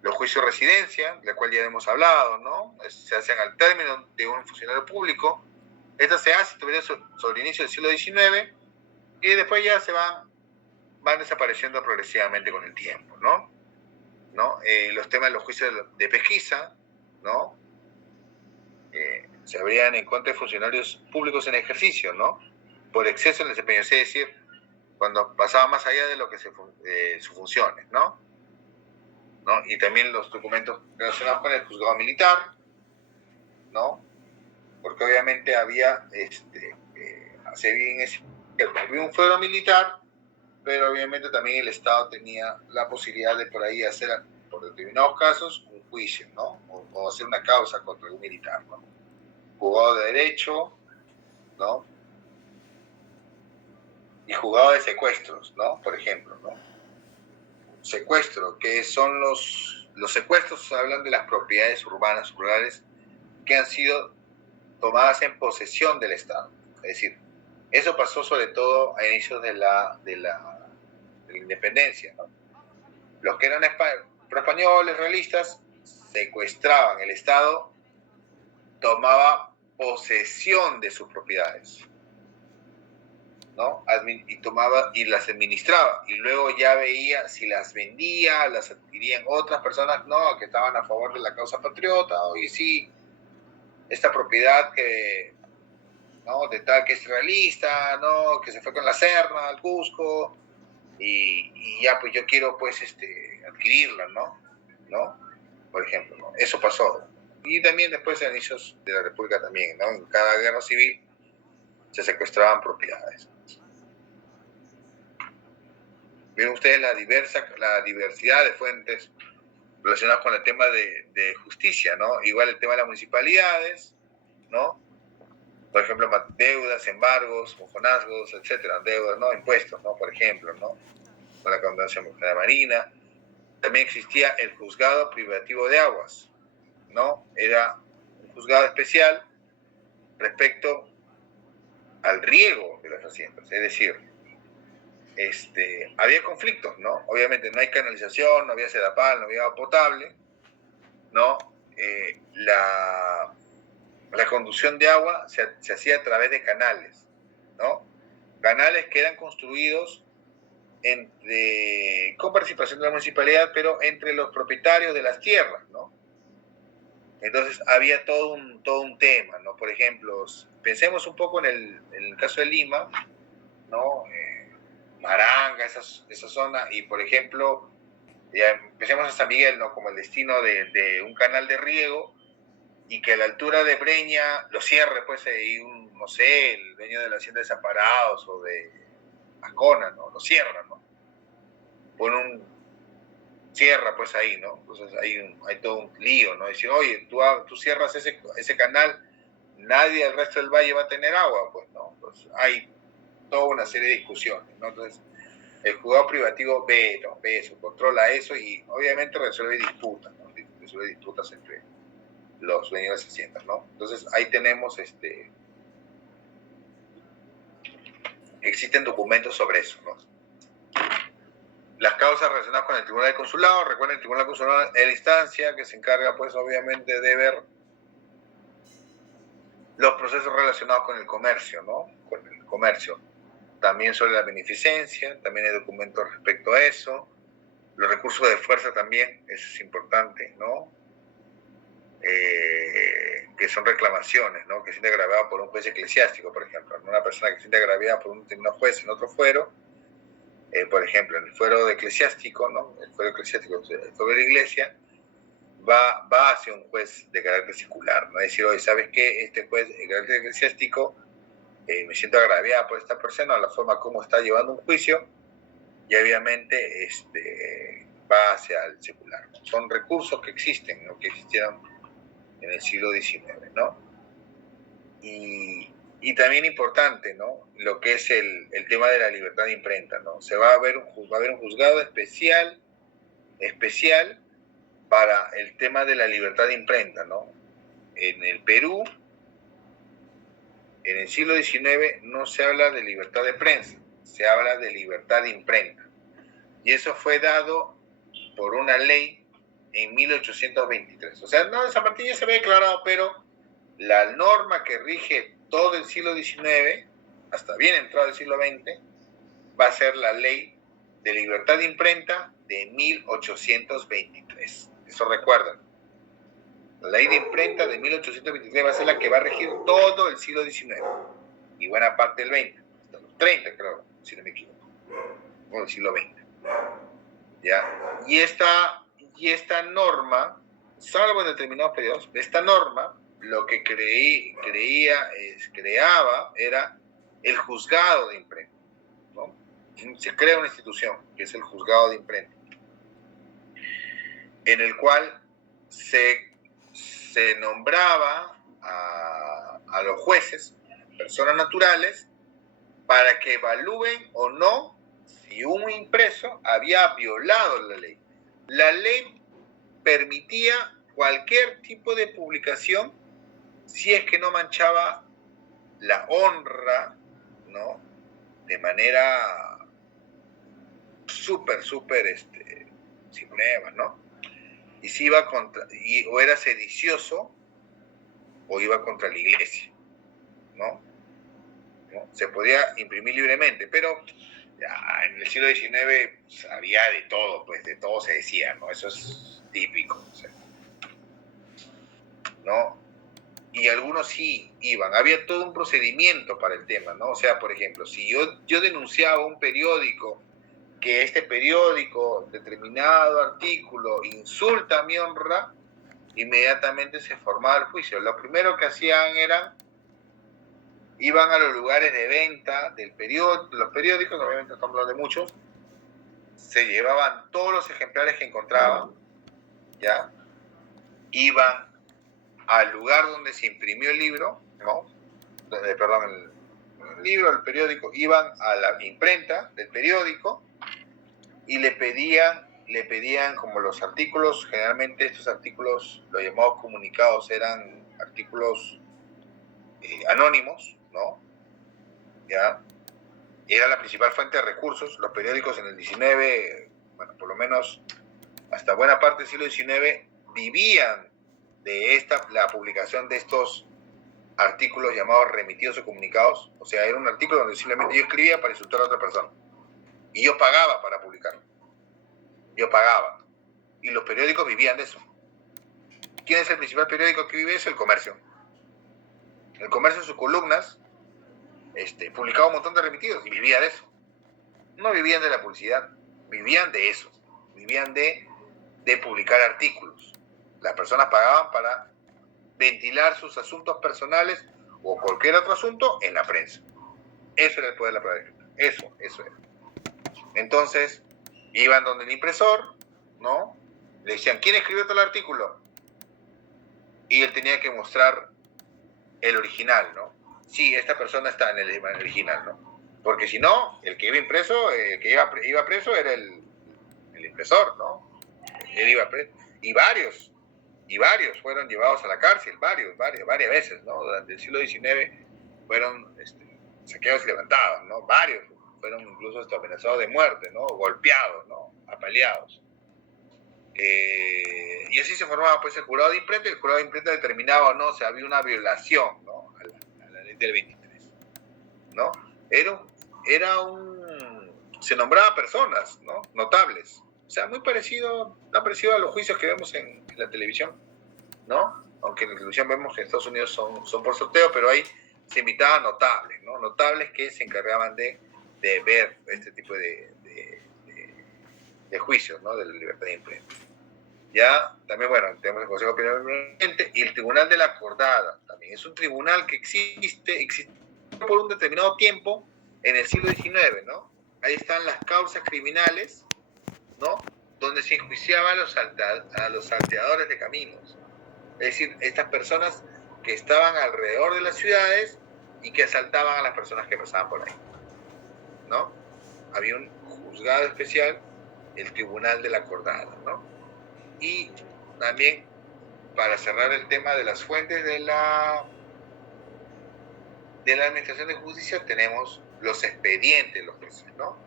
Los juicios de residencia, de la cual ya hemos hablado, ¿no? Se hacen al término de un funcionario público. Esto se hace sobre el inicio del siglo XIX y después ya se van desapareciendo progresivamente con el tiempo, ¿no? Los temas de los juicios de pesquisa, ¿no? Se abrían en contra de funcionarios públicos en ejercicio, ¿no? Por exceso en el desempeño, es decir, cuando pasaba más allá de lo que sus funciones, ¿no? ¿no? Y también los documentos relacionados con el juzgado militar, ¿no? Porque obviamente había un fuero militar, pero obviamente también el Estado tenía la posibilidad de por ahí hacer, por determinados casos, un juicio, ¿no? O hacer una causa contra un militar, ¿no? Juzgado de derecho, ¿no? Y juzgado de secuestros, ¿no? Por ejemplo, ¿no? Secuestro, que son los secuestros, hablan de las propiedades urbanas, rurales, que han sido tomadas en posesión del Estado. Es decir, eso pasó sobre todo a inicios de la independencia, ¿no? Los que eran pro-españoles, realistas, secuestraban, el Estado tomaba posesión de sus propiedades, ¿no? Y las administraba, y luego ya veía si las vendía, las adquirían otras personas, no, que estaban a favor de la causa patriota, oye, sí, esta propiedad que, ¿no? De tal que es realista, ¿no? Que se fue con la Serna al Cusco, y ya, pues yo quiero, pues, adquirirla, ¿no? Por ejemplo, ¿no? Eso pasó. Y también después, a inicios de la República también, ¿no? En cada guerra civil se secuestraban propiedades. Ven ustedes la diversidad de fuentes relacionadas con el tema de justicia, ¿no? Igual el tema de las municipalidades, ¿no? Por ejemplo, deudas, embargos, mojonazgos, etcétera, deudas, ¿no? Impuestos, ¿no? Por ejemplo, ¿no? Con la Comandancia Marina. También existía el juzgado privativo de aguas, ¿no? Era un juzgado especial respecto al riego de las haciendas, es decir, había conflictos, ¿no? Obviamente no hay canalización, no había sedapal, no había agua potable, ¿no? La conducción de agua se hacía a través de canales, ¿no? Canales que eran construidos con participación de la municipalidad, pero entre los propietarios de las tierras, ¿no? Entonces había todo un tema, ¿no? Por ejemplo, pensemos un poco en el caso de Lima, ¿no? Maranga, esa zona, y por ejemplo, ya empecemos a San Miguel, ¿no? Como el destino de un canal de riego, y que a la altura de Breña lo cierre, pues, no sé, el dueño de la hacienda de Zaparados o de Ascona, ¿no? Lo cierra, ¿no? Pone cierra, pues, ahí, ¿no? Entonces hay todo un lío, ¿no? Decir, oye, tú cierras ese canal, nadie del resto del valle va a tener agua, pues, ¿no? Pues hay toda una serie de discusiones, ¿no? Entonces, el juzgado privativo ve eso, controla eso y obviamente resuelve disputas, ¿no? Resuelve disputas entre los dueños de las haciendas, ¿no? Entonces, ahí tenemos, existen documentos sobre eso, ¿no? Las causas relacionadas con el Tribunal de Consulado, recuerden, el Tribunal de Consulado es la instancia que se encarga, pues, obviamente, de ver los procesos relacionados con el comercio, ¿no? Con el comercio. También sobre la beneficencia, también hay documentos respecto a eso. Los recursos de fuerza también, eso es importante, ¿no? Que son reclamaciones, ¿no? Que se siente agraviada por un juez eclesiástico, por ejemplo, ¿no? Una persona que se siente agraviada por un determinado juez en otro fuero, por ejemplo, en el fuero eclesiástico, ¿no? El fuero eclesiástico, el fuero de la iglesia, va hacia un juez de carácter secular, ¿no? Es decir, oye, ¿sabes qué? Este juez de carácter eclesiástico, me siento agraviada por esta persona, la forma como está llevando un juicio, y obviamente va hacia el secular, ¿no? Son recursos que existen, ¿no? Que existieron en el siglo XIX, ¿no? Y también importante, ¿no? Lo que es el tema de la libertad de imprenta, ¿no? Va a haber un juzgado especial para el tema de la libertad de imprenta, ¿no? En el Perú, en el siglo XIX, no se habla de libertad de prensa, se habla de libertad de imprenta. Y eso fue dado por una ley en 1823. O sea, no, San Martín ya se había declarado, pero la norma que rige todo el siglo XIX, hasta bien entrado el siglo XX, va a ser la ley de libertad de imprenta de 1823. Eso recuerdan. La ley de imprenta de 1823 va a ser la que va a regir todo el siglo XIX y buena parte del XX, hasta los 30, creo, si no me equivoco, o el siglo XX. ¿Ya? Y esta norma, salvo en determinados periodos, esta norma lo que creaba era el juzgado de imprenta, ¿no? Se crea una institución que es el juzgado de imprenta, en el cual se nombraba a los jueces, personas naturales, para que evalúen o no si un impreso había violado la ley. La ley permitía cualquier tipo de publicación si es que no manchaba la honra, ¿no? De manera súper, sin pruebas, ¿no? Y si iba o era sedicioso o iba contra la iglesia, ¿no? Se podía imprimir libremente, pero ya en el siglo XIX pues, había de todo, pues de todo se decía, ¿no? Eso es típico, o sea, ¿no? Y algunos sí iban, había todo un procedimiento para el tema, ¿no? O sea, por ejemplo, si yo denunciaba un periódico, que este periódico, determinado artículo, insulta a mi honra, inmediatamente se formaba el juicio. Lo primero que hacían era, iban a los lugares de venta del los periódicos, obviamente estamos hablando de muchos, se llevaban todos los ejemplares que encontraban, ¿ya? Iban al lugar donde se imprimió el libro, ¿no? Perdón, el libro, el periódico, iban a la imprenta del periódico y le pedían como los artículos, generalmente estos artículos, los llamados comunicados, eran artículos anónimos, ¿no? ¿Ya? Era la principal fuente de recursos. Los periódicos en el 19, bueno, por lo menos hasta buena parte del siglo XIX, vivían de la publicación de estos artículos llamados remitidos o comunicados. O sea, era un artículo donde simplemente yo escribía para insultar a otra persona. Y yo pagaba para publicarlo. Yo pagaba. Y los periódicos vivían de eso. ¿Quién es el principal periódico que vive eso? El Comercio. El Comercio en sus columnas publicaba un montón de remitidos y vivía de eso. No vivían de la publicidad, vivían de eso. Vivían de publicar artículos. Las personas pagaban para ventilar sus asuntos personales o cualquier otro asunto en la prensa. Eso era el poder de la palabra escrita. Eso era. Entonces, iban donde el impresor, ¿no? Le decían, ¿quién escribió todo el artículo? Y él tenía que mostrar el original, ¿no? Sí, esta persona está en el original, ¿no? Porque si no, el que iba impreso, el que iba preso era el impresor, ¿no? Él iba preso. Y varios fueron llevados a la cárcel, varias veces, ¿no? Durante el siglo XIX fueron saqueados y levantados, ¿no? Varios fueron incluso amenazados de muerte, ¿no? Golpeados, ¿no? Apaleados. Y así se formaba pues el jurado de imprenta. El jurado de imprenta determinaba o no, o sea, había una violación, ¿no? a la ley del 23, ¿no? Se nombraba personas, ¿no? Notables. O sea, muy parecido a los juicios que vemos en la televisión, ¿no? Aunque en la televisión vemos que en Estados Unidos son por sorteo, pero ahí se invitaban notables, ¿no? Notables que se encargaban de ver este tipo de juicios, ¿no? De la libertad de imprenta. Ya, también, bueno, tenemos el Consejo Penal Permanente y el Tribunal de la Acordada. También es un tribunal que existe por un determinado tiempo en el siglo XIX, ¿no? Ahí están las causas criminales, ¿no? Donde se enjuiciaban a los salteadores de caminos. Es decir, estas personas que estaban alrededor de las ciudades y que asaltaban a las personas que pasaban por ahí, ¿no? Había un juzgado especial, el Tribunal de la Acordada, ¿no? Y también, para cerrar el tema de las fuentes de la Administración de Justicia, tenemos los expedientes de los jueces, ¿no?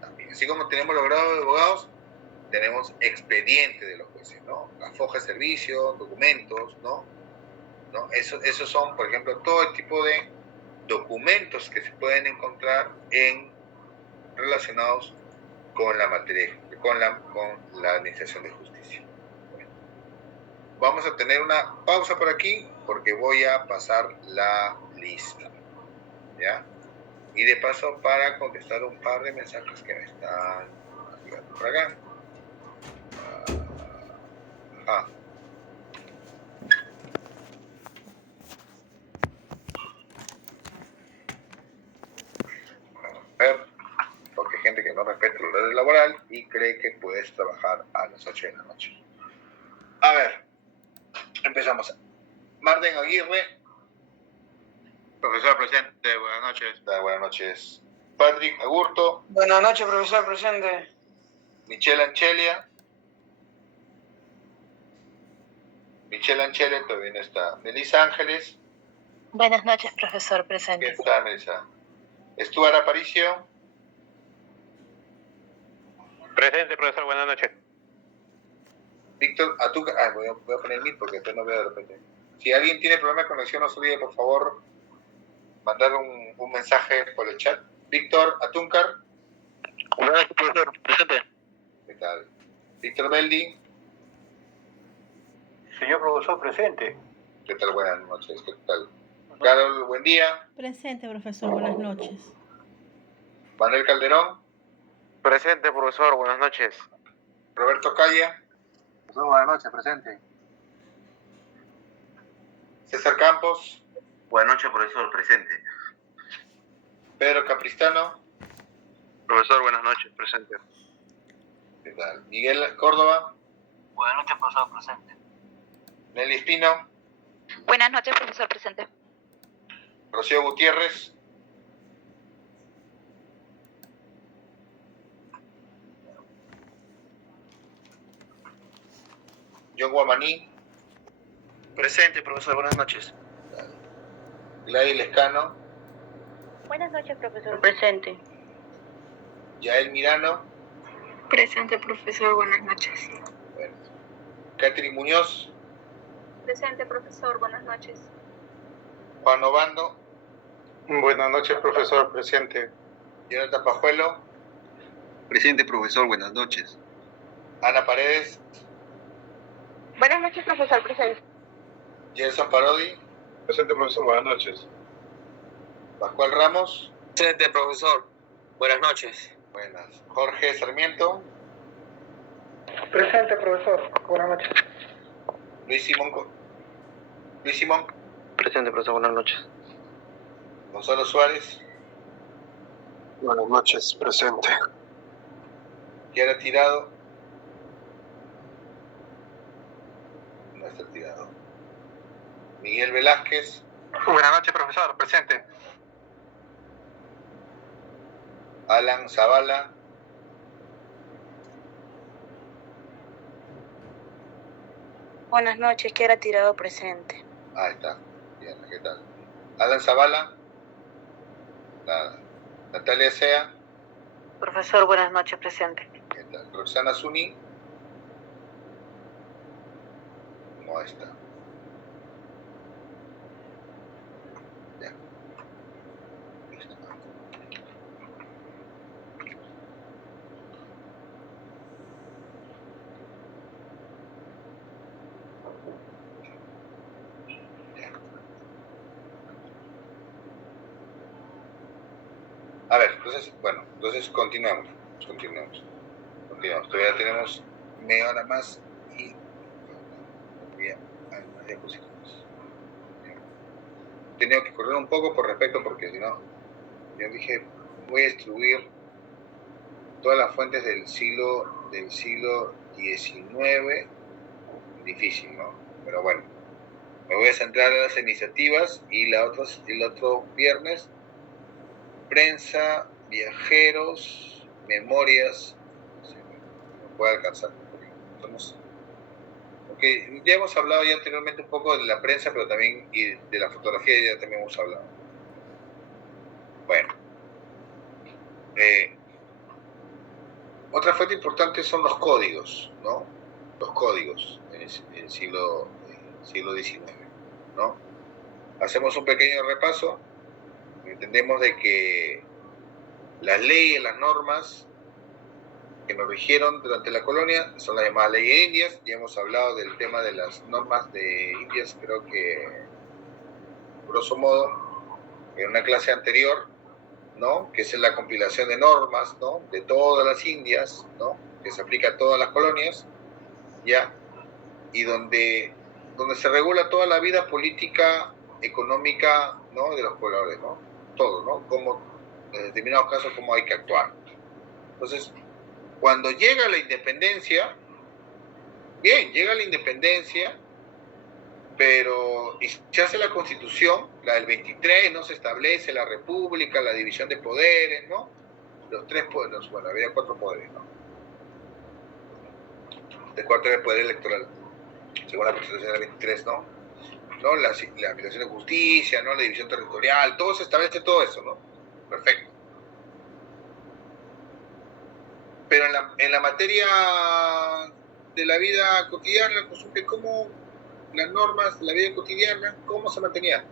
También, así como tenemos los grados de abogados, tenemos expedientes de los jueces, ¿no? Las hojas de servicio, documentos, ¿no? Esos son, por ejemplo, todo el tipo de documentos que se pueden encontrar relacionados con la materia, con la Administración de Justicia. Bueno, vamos a tener una pausa por aquí porque voy a pasar la lista, ¿ya? Y de paso para contestar un par de mensajes que me están llegando por acá. Ah. A ver, porque hay gente que no respeta el horario laboral y cree que puedes trabajar a las 8 de la noche. A ver, empezamos. Marden Aguirre. Profesor presente, buenas noches. Buenas noches. Patrick Agurto. Buenas noches, profesor presente. Michelle Anchelia. Michelle Anchelia, todavía no está. Melissa Ángeles. Buenas noches, profesor presente. ¿Qué tal, Melissa? Stuart Aparicio. Presente, profesor, buenas noches. Víctor Atuca. Voy a poner mil porque después no veo de repente. Si alguien tiene problema de conexión, no se olvide, por favor, mandar un mensaje por el chat. Víctor Atúncar. Buenas noches, profesor, presente. ¿Qué tal? Víctor Beldi. Señor profesor, presente. ¿Qué tal? Buenas noches. ¿Qué tal? Carol, buen día. Presente, profesor, buenas noches. Manuel Calderón. Presente, profesor, buenas noches. Roberto Calla. Profesor, buenas noches, presente. César Campos. Buenas noches, profesor, presente. Pedro Capristano. Profesor, buenas noches, presente. ¿Qué tal? Miguel Córdoba. Buenas noches, profesor, presente. Nelly Espino. Buenas noches, profesor presente. Rocío Gutiérrez. John Guamaní. Presente, profesor, buenas noches. Gladys Lescano. Buenas noches, profesor presente. Yael Mirano. Presente, profesor, buenas noches. Bueno. Catherine Muñoz. Presente, profesor, buenas noches. Juan Obando. Buenas noches, profesor, presente. Jonathan Pajuelo. Presente, profesor, buenas noches. Ana Paredes. Buenas noches, profesor presente. Gerson Parodi. Presente, profesor, buenas noches. Pascual Ramos. Presente, profesor. Buenas noches. Buenas. Jorge Sarmiento. Presente, profesor. Buenas noches. Luis Simón. Luis Simón. Presente, profesor, buenas noches. Gonzalo Suárez. Buenas noches, presente. Kiara Tirado. No está tirado. Miguel Velázquez. Buenas noches, profesor, presente. Alan Zavala. Buenas noches, que era tirado presente. Ahí está. Bien, ¿qué tal? Alan Zavala. Nada. Natalia Sea. Profesor, buenas noches presente. ¿Qué tal? Roxana Zuni. No está. Ya. Listo. Ya. A ver, entonces continuamos. Todavía tenemos media hora más y bien, hay más diapositivas. He tenido que correr un poco por respeto porque si no, yo dije, voy a distribuir todas las fuentes del siglo XIX, difícil, ¿no? Pero bueno, me voy a centrar en las iniciativas y el otro viernes, prensa, viajeros, memorias. No puede alcanzar porque ya hemos hablado ya anteriormente un poco de la prensa, pero también y de la fotografía ya también hemos hablado. Bueno, otra fuente importante son los códigos, ¿no? Los códigos en el siglo XIX, ¿no? Hacemos un pequeño repaso. Entendemos de que las leyes, las normas que nos rigieron durante la colonia son las llamadas leyes indias. Ya hemos hablado del tema de las normas de indias, creo que grosso modo en una clase anterior, ¿no? Que es la compilación de normas, ¿no? De todas las indias, ¿no? Que se aplica a todas las colonias, ¿ya? y donde se regula toda la vida política, económica, ¿no?, de los pobladores, ¿no? Todo, ¿no? Cómo, en determinados casos, cómo hay que actuar. Entonces, cuando llega la independencia, bien, llega la independencia, pero y se hace la Constitución, la del 23, ¿no? Se establece la República, la división de poderes, ¿no? Los tres poderes, bueno, había 4 poderes, ¿no? El cuarto era el poder electoral, según la Constitución del 23, ¿no? La aplicación de justicia, ¿no? La división territorial, todo se establece, todo eso, ¿no? Perfecto. Pero en la materia de la vida cotidiana, ¿cómo las normas de la vida cotidiana, cómo se mantenían?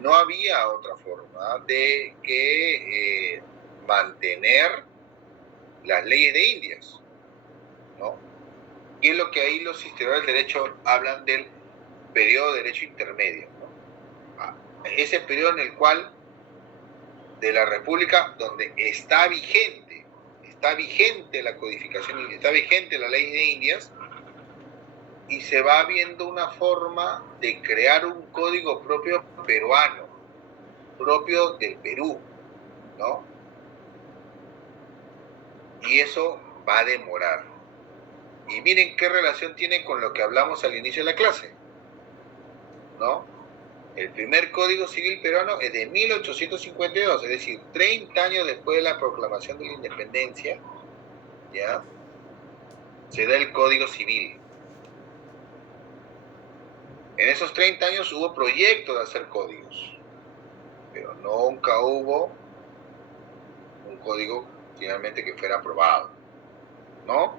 No había otra forma de que mantener las leyes de Indias, ¿no? Y es lo que ahí los historiadores del derecho hablan del periodo de derecho intermedio, ¿no? Ese periodo en el cual de la República, donde está vigente la codificación, está vigente la ley de Indias, y se va viendo una forma de crear un código propio peruano, propio del Perú, ¿no? Y eso va a demorar. Y miren qué relación tiene con lo que hablamos al inicio de la clase, ¿no? El primer Código Civil peruano es de 1852, es decir, 30 años después de la proclamación de la independencia, ¿ya? Se da el Código Civil. En esos 30 años hubo proyectos de hacer códigos, pero nunca hubo un código finalmente que fuera aprobado, ¿no?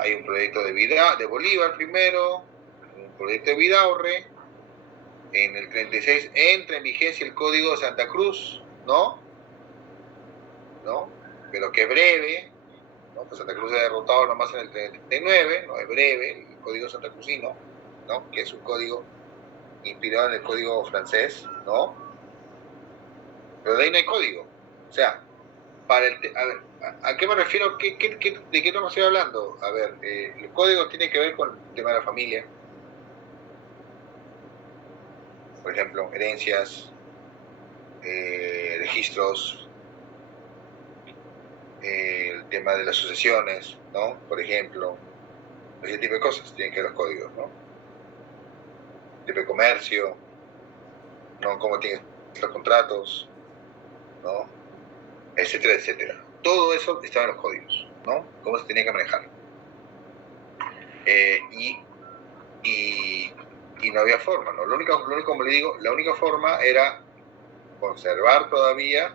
Hay un proyecto de Bolívar primero, un proyecto de Vidaurre. En el 36 entra en vigencia el Código de Santa Cruz, ¿no? Pero que breve, ¿no? Pues Santa Cruz se ha derrotado nomás en el 39, ¿no? Es breve, el Código santacruzino, ¿no? Que es un código inspirado en el código francés, ¿no? Pero de ahí no hay código. O sea, a ver, ¿a qué me refiero? ¿De qué estamos hablando? A ver, el código tiene que ver con el tema de la familia. Por ejemplo, herencias, registros, el tema de las sucesiones, ¿no? Por ejemplo, ese tipo de cosas tienen que ver los códigos, ¿no? El tipo de comercio, ¿no? Cómo tienen los contratos, ¿no? Etcétera, etcétera. Todo eso estaba en los códigos, ¿no? Cómo se tenía que manejar. Y no había forma, ¿no? Lo único, como le digo, la única forma era conservar todavía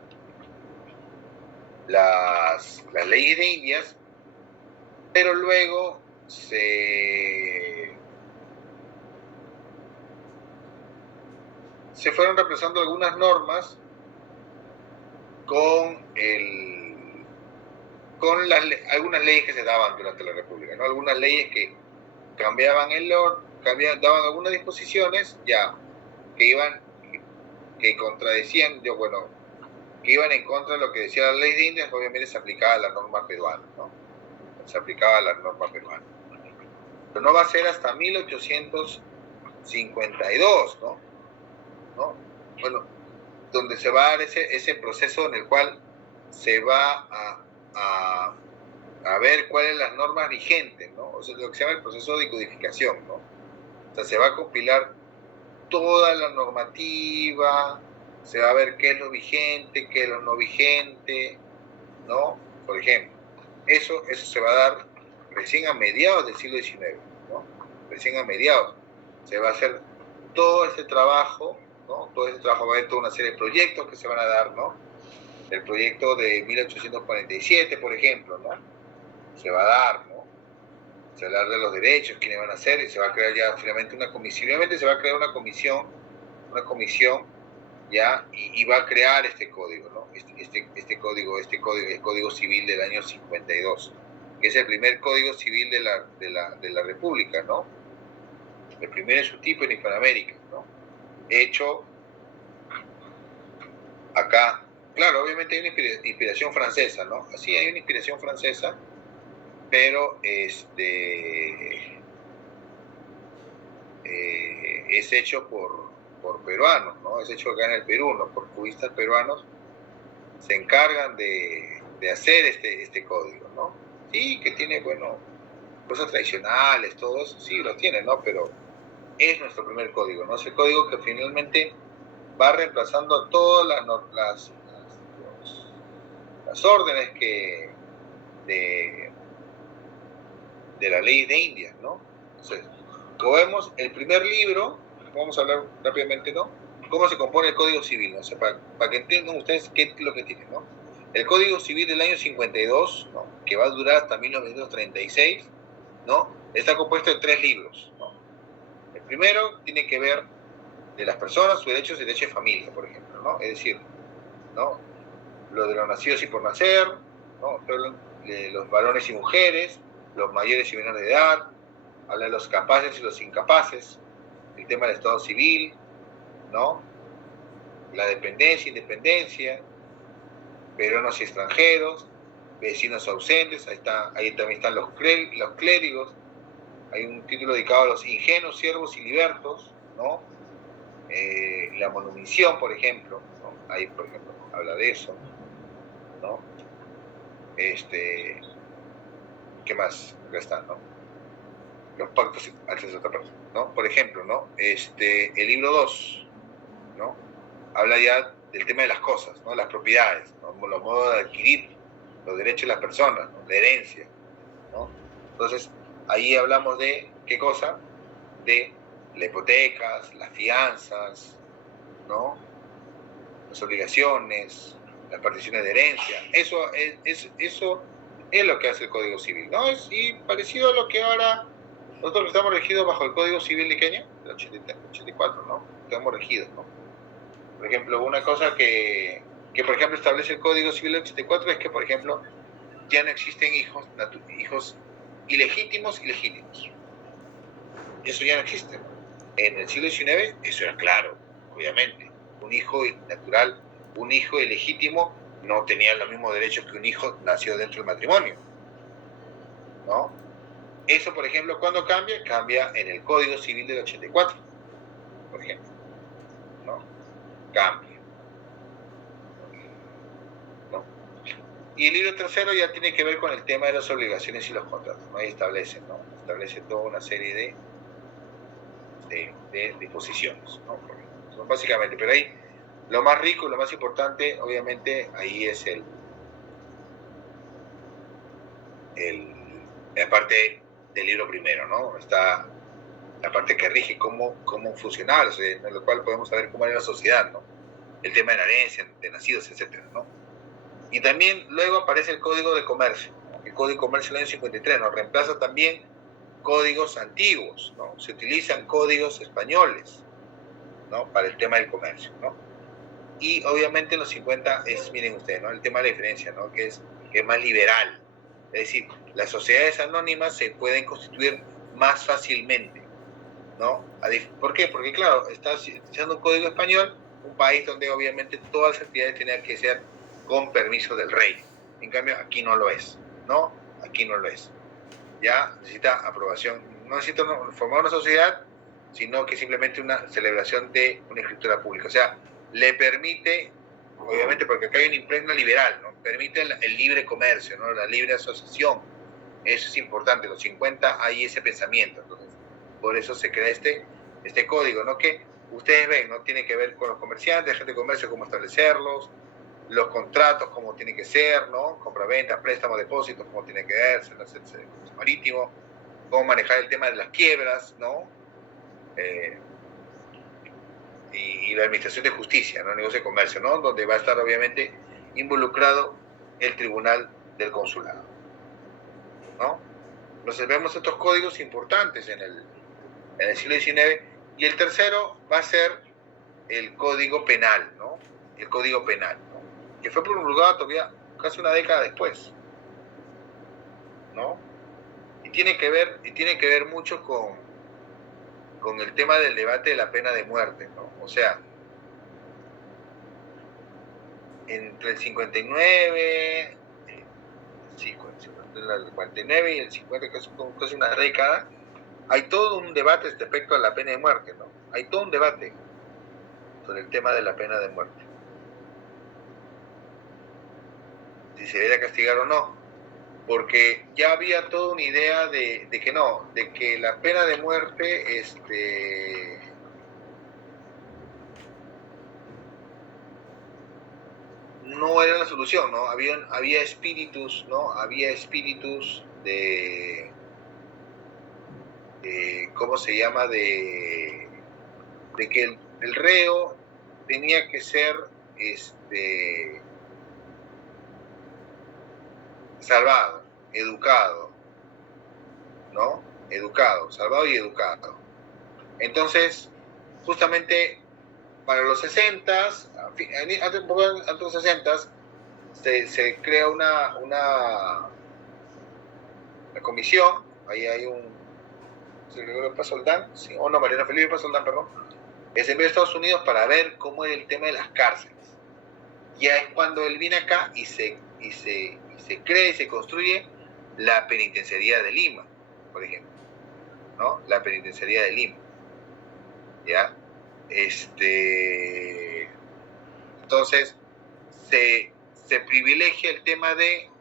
las leyes de Indias, pero luego se fueron reemplazando algunas normas con algunas leyes que se daban durante la República, ¿no? Algunas leyes que cambiaban daban algunas disposiciones ya que contradecían, que iban en contra de lo que decía la ley de Indias. Obviamente se aplicaba a la norma peruana, ¿no? Se aplicaba a la norma peruana. Pero no va a ser hasta 1852, ¿no? Bueno, donde se va a dar ese proceso en el cual se va a ver cuáles son las normas vigentes, ¿no? O sea, lo que se llama el proceso de codificación, ¿no? O sea, se va a compilar toda la normativa, se va a ver qué es lo vigente, qué es lo no vigente, ¿no? Por ejemplo, eso se va a dar recién a mediados del siglo XIX, ¿no? Recién a mediados. Se va a hacer todo este trabajo, ¿no? Todo este trabajo, va a haber toda una serie de proyectos que se van a dar, ¿no? El proyecto de 1847, por ejemplo, ¿no? Se va a dar, ¿no? Se va a hablar de los derechos, quiénes van a hacer, y se va a crear ya finalmente una comisión. Finalmente se va a crear una comisión ya, y va a crear este código, ¿no? Este código, el Código Civil del año 52, que es el primer Código Civil de la República, ¿no? El primero en su tipo en Hispanoamérica, ¿no? Hecho acá. Claro, obviamente hay una inspiración francesa, ¿no? Así hay una inspiración francesa, pero es hecho por peruanos, ¿no? Es hecho acá en el Perú, ¿no? Por cubistas peruanos se encargan de hacer este código, ¿no? Sí, que tiene, bueno, cosas tradicionales, todo eso, sí, lo tiene, ¿no? Pero es nuestro primer código, ¿no? Es el código que finalmente va reemplazando todas las órdenes de la ley de India, ¿no? Entonces, como vemos, el primer libro, vamos a hablar rápidamente, ¿no? Cómo se compone el Código Civil, ¿no? O sea, para que entiendan ustedes qué es lo que tiene, ¿no? El Código Civil del año 52, ¿no? Que va a durar hasta 1936, ¿no? Está compuesto de 3 libros, ¿no? El primero tiene que ver de las personas, sus derechos y derechos de familia, por ejemplo, ¿no? Es decir, ¿no? Lo de los nacidos y por nacer, ¿no? De los varones y mujeres, los mayores y menores de edad, habla de los capaces y los incapaces, el tema del Estado civil, ¿no? La dependencia, independencia, peruanos y extranjeros, vecinos ausentes, ahí también están los clérigos, hay un título dedicado a los ingenuos, siervos y libertos, ¿no? La manutención, por ejemplo, ¿no? Ahí, por ejemplo, habla de eso, ¿no? ¿Qué más? Acá está, ¿no? Los pactos antes de otra persona, ¿no? Por ejemplo, ¿no? El libro 2, ¿no? Habla ya del tema de las cosas, ¿no? Las propiedades, ¿no? Los modos de adquirir los derechos de las personas, ¿no? La herencia, ¿no? Entonces, ahí hablamos de, ¿qué cosa? De las hipotecas, las fianzas, ¿no? Las obligaciones, las particiones de herencia. Eso es lo que hace el Código Civil, ¿no? Y parecido a lo que ahora nosotros estamos regidos bajo el Código Civil de Kenia, el 84, ¿no? Estamos regidos, ¿no? Por ejemplo, una cosa que por ejemplo establece el Código Civil del 84 es que, por ejemplo, ya no existen hijos ilegítimos y legítimos. Eso ya no existe. En el siglo XIX eso era claro, obviamente. Un hijo natural, un hijo ilegítimo no tenía los mismos derechos que un hijo nacido dentro del matrimonio, ¿no? Eso, por ejemplo, ¿cuándo cambia? Cambia en el Código Civil del 84, por ejemplo, ¿no? Cambia, ¿no? Y el libro tercero ya tiene que ver con el tema de las obligaciones y los contratos, ¿no? Ahí establece, ¿no? Establece toda una serie de disposiciones, ¿no? Básicamente, pero ahí lo más rico, lo más importante, obviamente, ahí es la parte del libro primero, ¿no? Está la parte que rige cómo funcionar, o sea, en lo cual podemos saber cómo era la sociedad, ¿no? El tema de la herencia, de nacidos, etcétera, ¿no? Y también luego aparece el Código de Comercio, ¿no? El Código de Comercio del año 53, ¿no? Reemplaza también códigos antiguos, ¿no? Se utilizan códigos españoles, ¿no? Para el tema del comercio, ¿no? Y obviamente en los 50 miren ustedes, ¿no? El tema de la diferencia, ¿no? Que es más liberal. Es decir, las sociedades anónimas se pueden constituir más fácilmente, ¿no? ¿Por qué? Porque, claro, está utilizando un código español, un país donde obviamente todas las actividades tenían que ser con permiso del rey. En cambio, aquí no lo es, ¿no? Aquí no lo es. Ya necesita aprobación. No necesita formar una sociedad, sino que simplemente una celebración de una escritura pública. O sea, le permite, obviamente porque acá hay una impregna liberal, ¿no? Permite el libre comercio, ¿no? La libre asociación. Eso es importante. En los 50 hay ese pensamiento. Entonces, por eso se crea este código, ¿no? Que ustedes ven, ¿no? Tiene que ver con los comerciantes, gente de comercio, cómo establecerlos, los contratos, cómo tienen que ser, ¿no? Compra-venta, préstamos, depósitos, cómo tiene que verse, el servicio marítimo, cómo manejar el tema de las quiebras, ¿no? Y la administración de justicia, ¿no? El negocio de comercio, ¿no? Donde va a estar obviamente involucrado el tribunal del consulado, ¿no? Entonces vemos estos códigos importantes en el siglo XIX, y el tercero va a ser el código penal, ¿no? El código penal, ¿no? Que fue promulgado todavía casi una década después, ¿no? Y tiene que ver mucho con el tema del debate de la pena de muerte, ¿no? O sea, entre el 59, el 49 y el 50, que es una década, hay todo un debate respecto a la pena de muerte, ¿no? Hay todo un debate sobre el tema de la pena de muerte. Si se debería castigar o no. Porque ya había toda una idea de que no, de que la pena de muerte, no era la solución, ¿no? Había espíritus, ¿no? Había espíritus ¿cómo se llama? De que el reo tenía que ser, salvado, educado, ¿no? Educado, salvado y educado. Entonces, justamente para los 60s, antes de los 60s, se crea una comisión, ahí hay un Gregorio Paz Soldán, sí, o no, Mariano Felipe Paz Soldán, perdón, que se envió a Estados Unidos para ver cómo era el tema de las cárceles. Ya es cuando él viene acá y se crea y se construye la penitenciaría de Lima, por ejemplo, ¿no? La penitenciaría de Lima, ¿ya? Entonces, se privilegia el tema de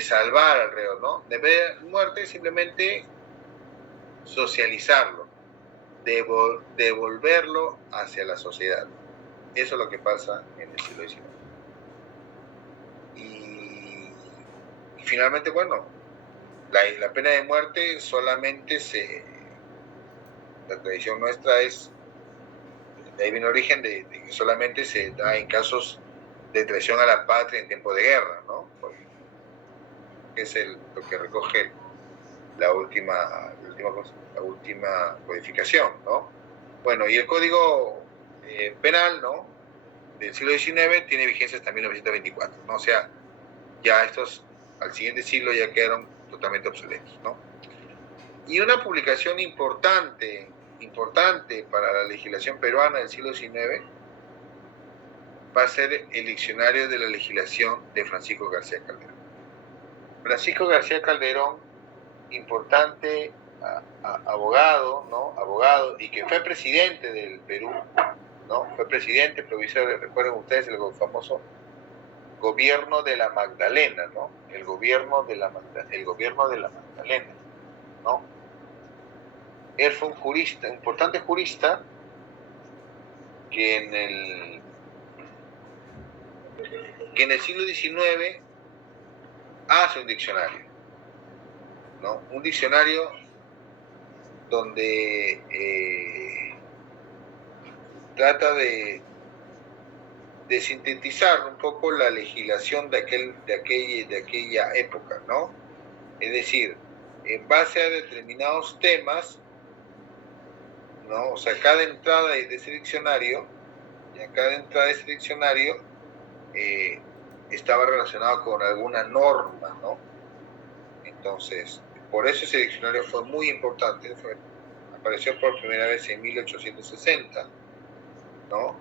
salvar al reo, ¿no? De ver muerte, simplemente socializarlo, devolverlo hacia la sociedad. Eso es lo que pasa en el siglo XIX. Y finalmente, bueno, la pena de muerte solamente la tradición nuestra es, de ahí viene el origen de que solamente se da en casos de traición a la patria en tiempo de guerra, ¿no? Que es lo que recoge la última codificación, ¿no? Bueno, y el Código Penal, ¿no?, del siglo XIX tiene vigencia hasta 1924, ¿no? O sea, ya estos al siguiente siglo ya quedaron totalmente obsoletos, ¿no? Y una publicación importante para la legislación peruana del siglo XIX va a ser el Diccionario de la Legislación de Francisco García Calderón. Francisco García Calderón, importante abogado, ¿no? Abogado, y que fue presidente del Perú, ¿no? Fue presidente provincial, recuerden ustedes, el famoso gobierno de la Magdalena, ¿no? El gobierno de la Magdalena, ¿no? Él fue un jurista, un importante jurista, que en el siglo XIX hace un diccionario, ¿no? Un diccionario donde trata de sintetizar un poco la legislación de aquella época, ¿no? Es decir, en base a determinados temas, ¿no? O sea, cada entrada de ese diccionario, estaba relacionado con alguna norma, ¿no? Entonces, por eso ese diccionario fue muy importante. Apareció por primera vez en 1860, ¿no?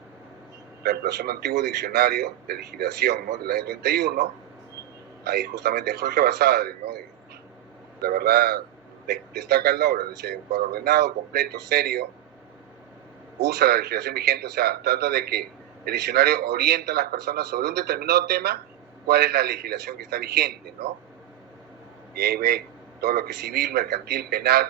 Reemplazó un antiguo diccionario de legislación, ¿no?, del año 31. Ahí justamente Jorge Basadre, ¿no? La verdad, destaca la obra, dice, un cuadro ordenado, completo, serio, usa la legislación vigente, o sea, trata de que el diccionario orienta a las personas sobre un determinado tema, cuál es la legislación que está vigente, ¿no? Y ahí ve todo lo que es civil, mercantil, penal,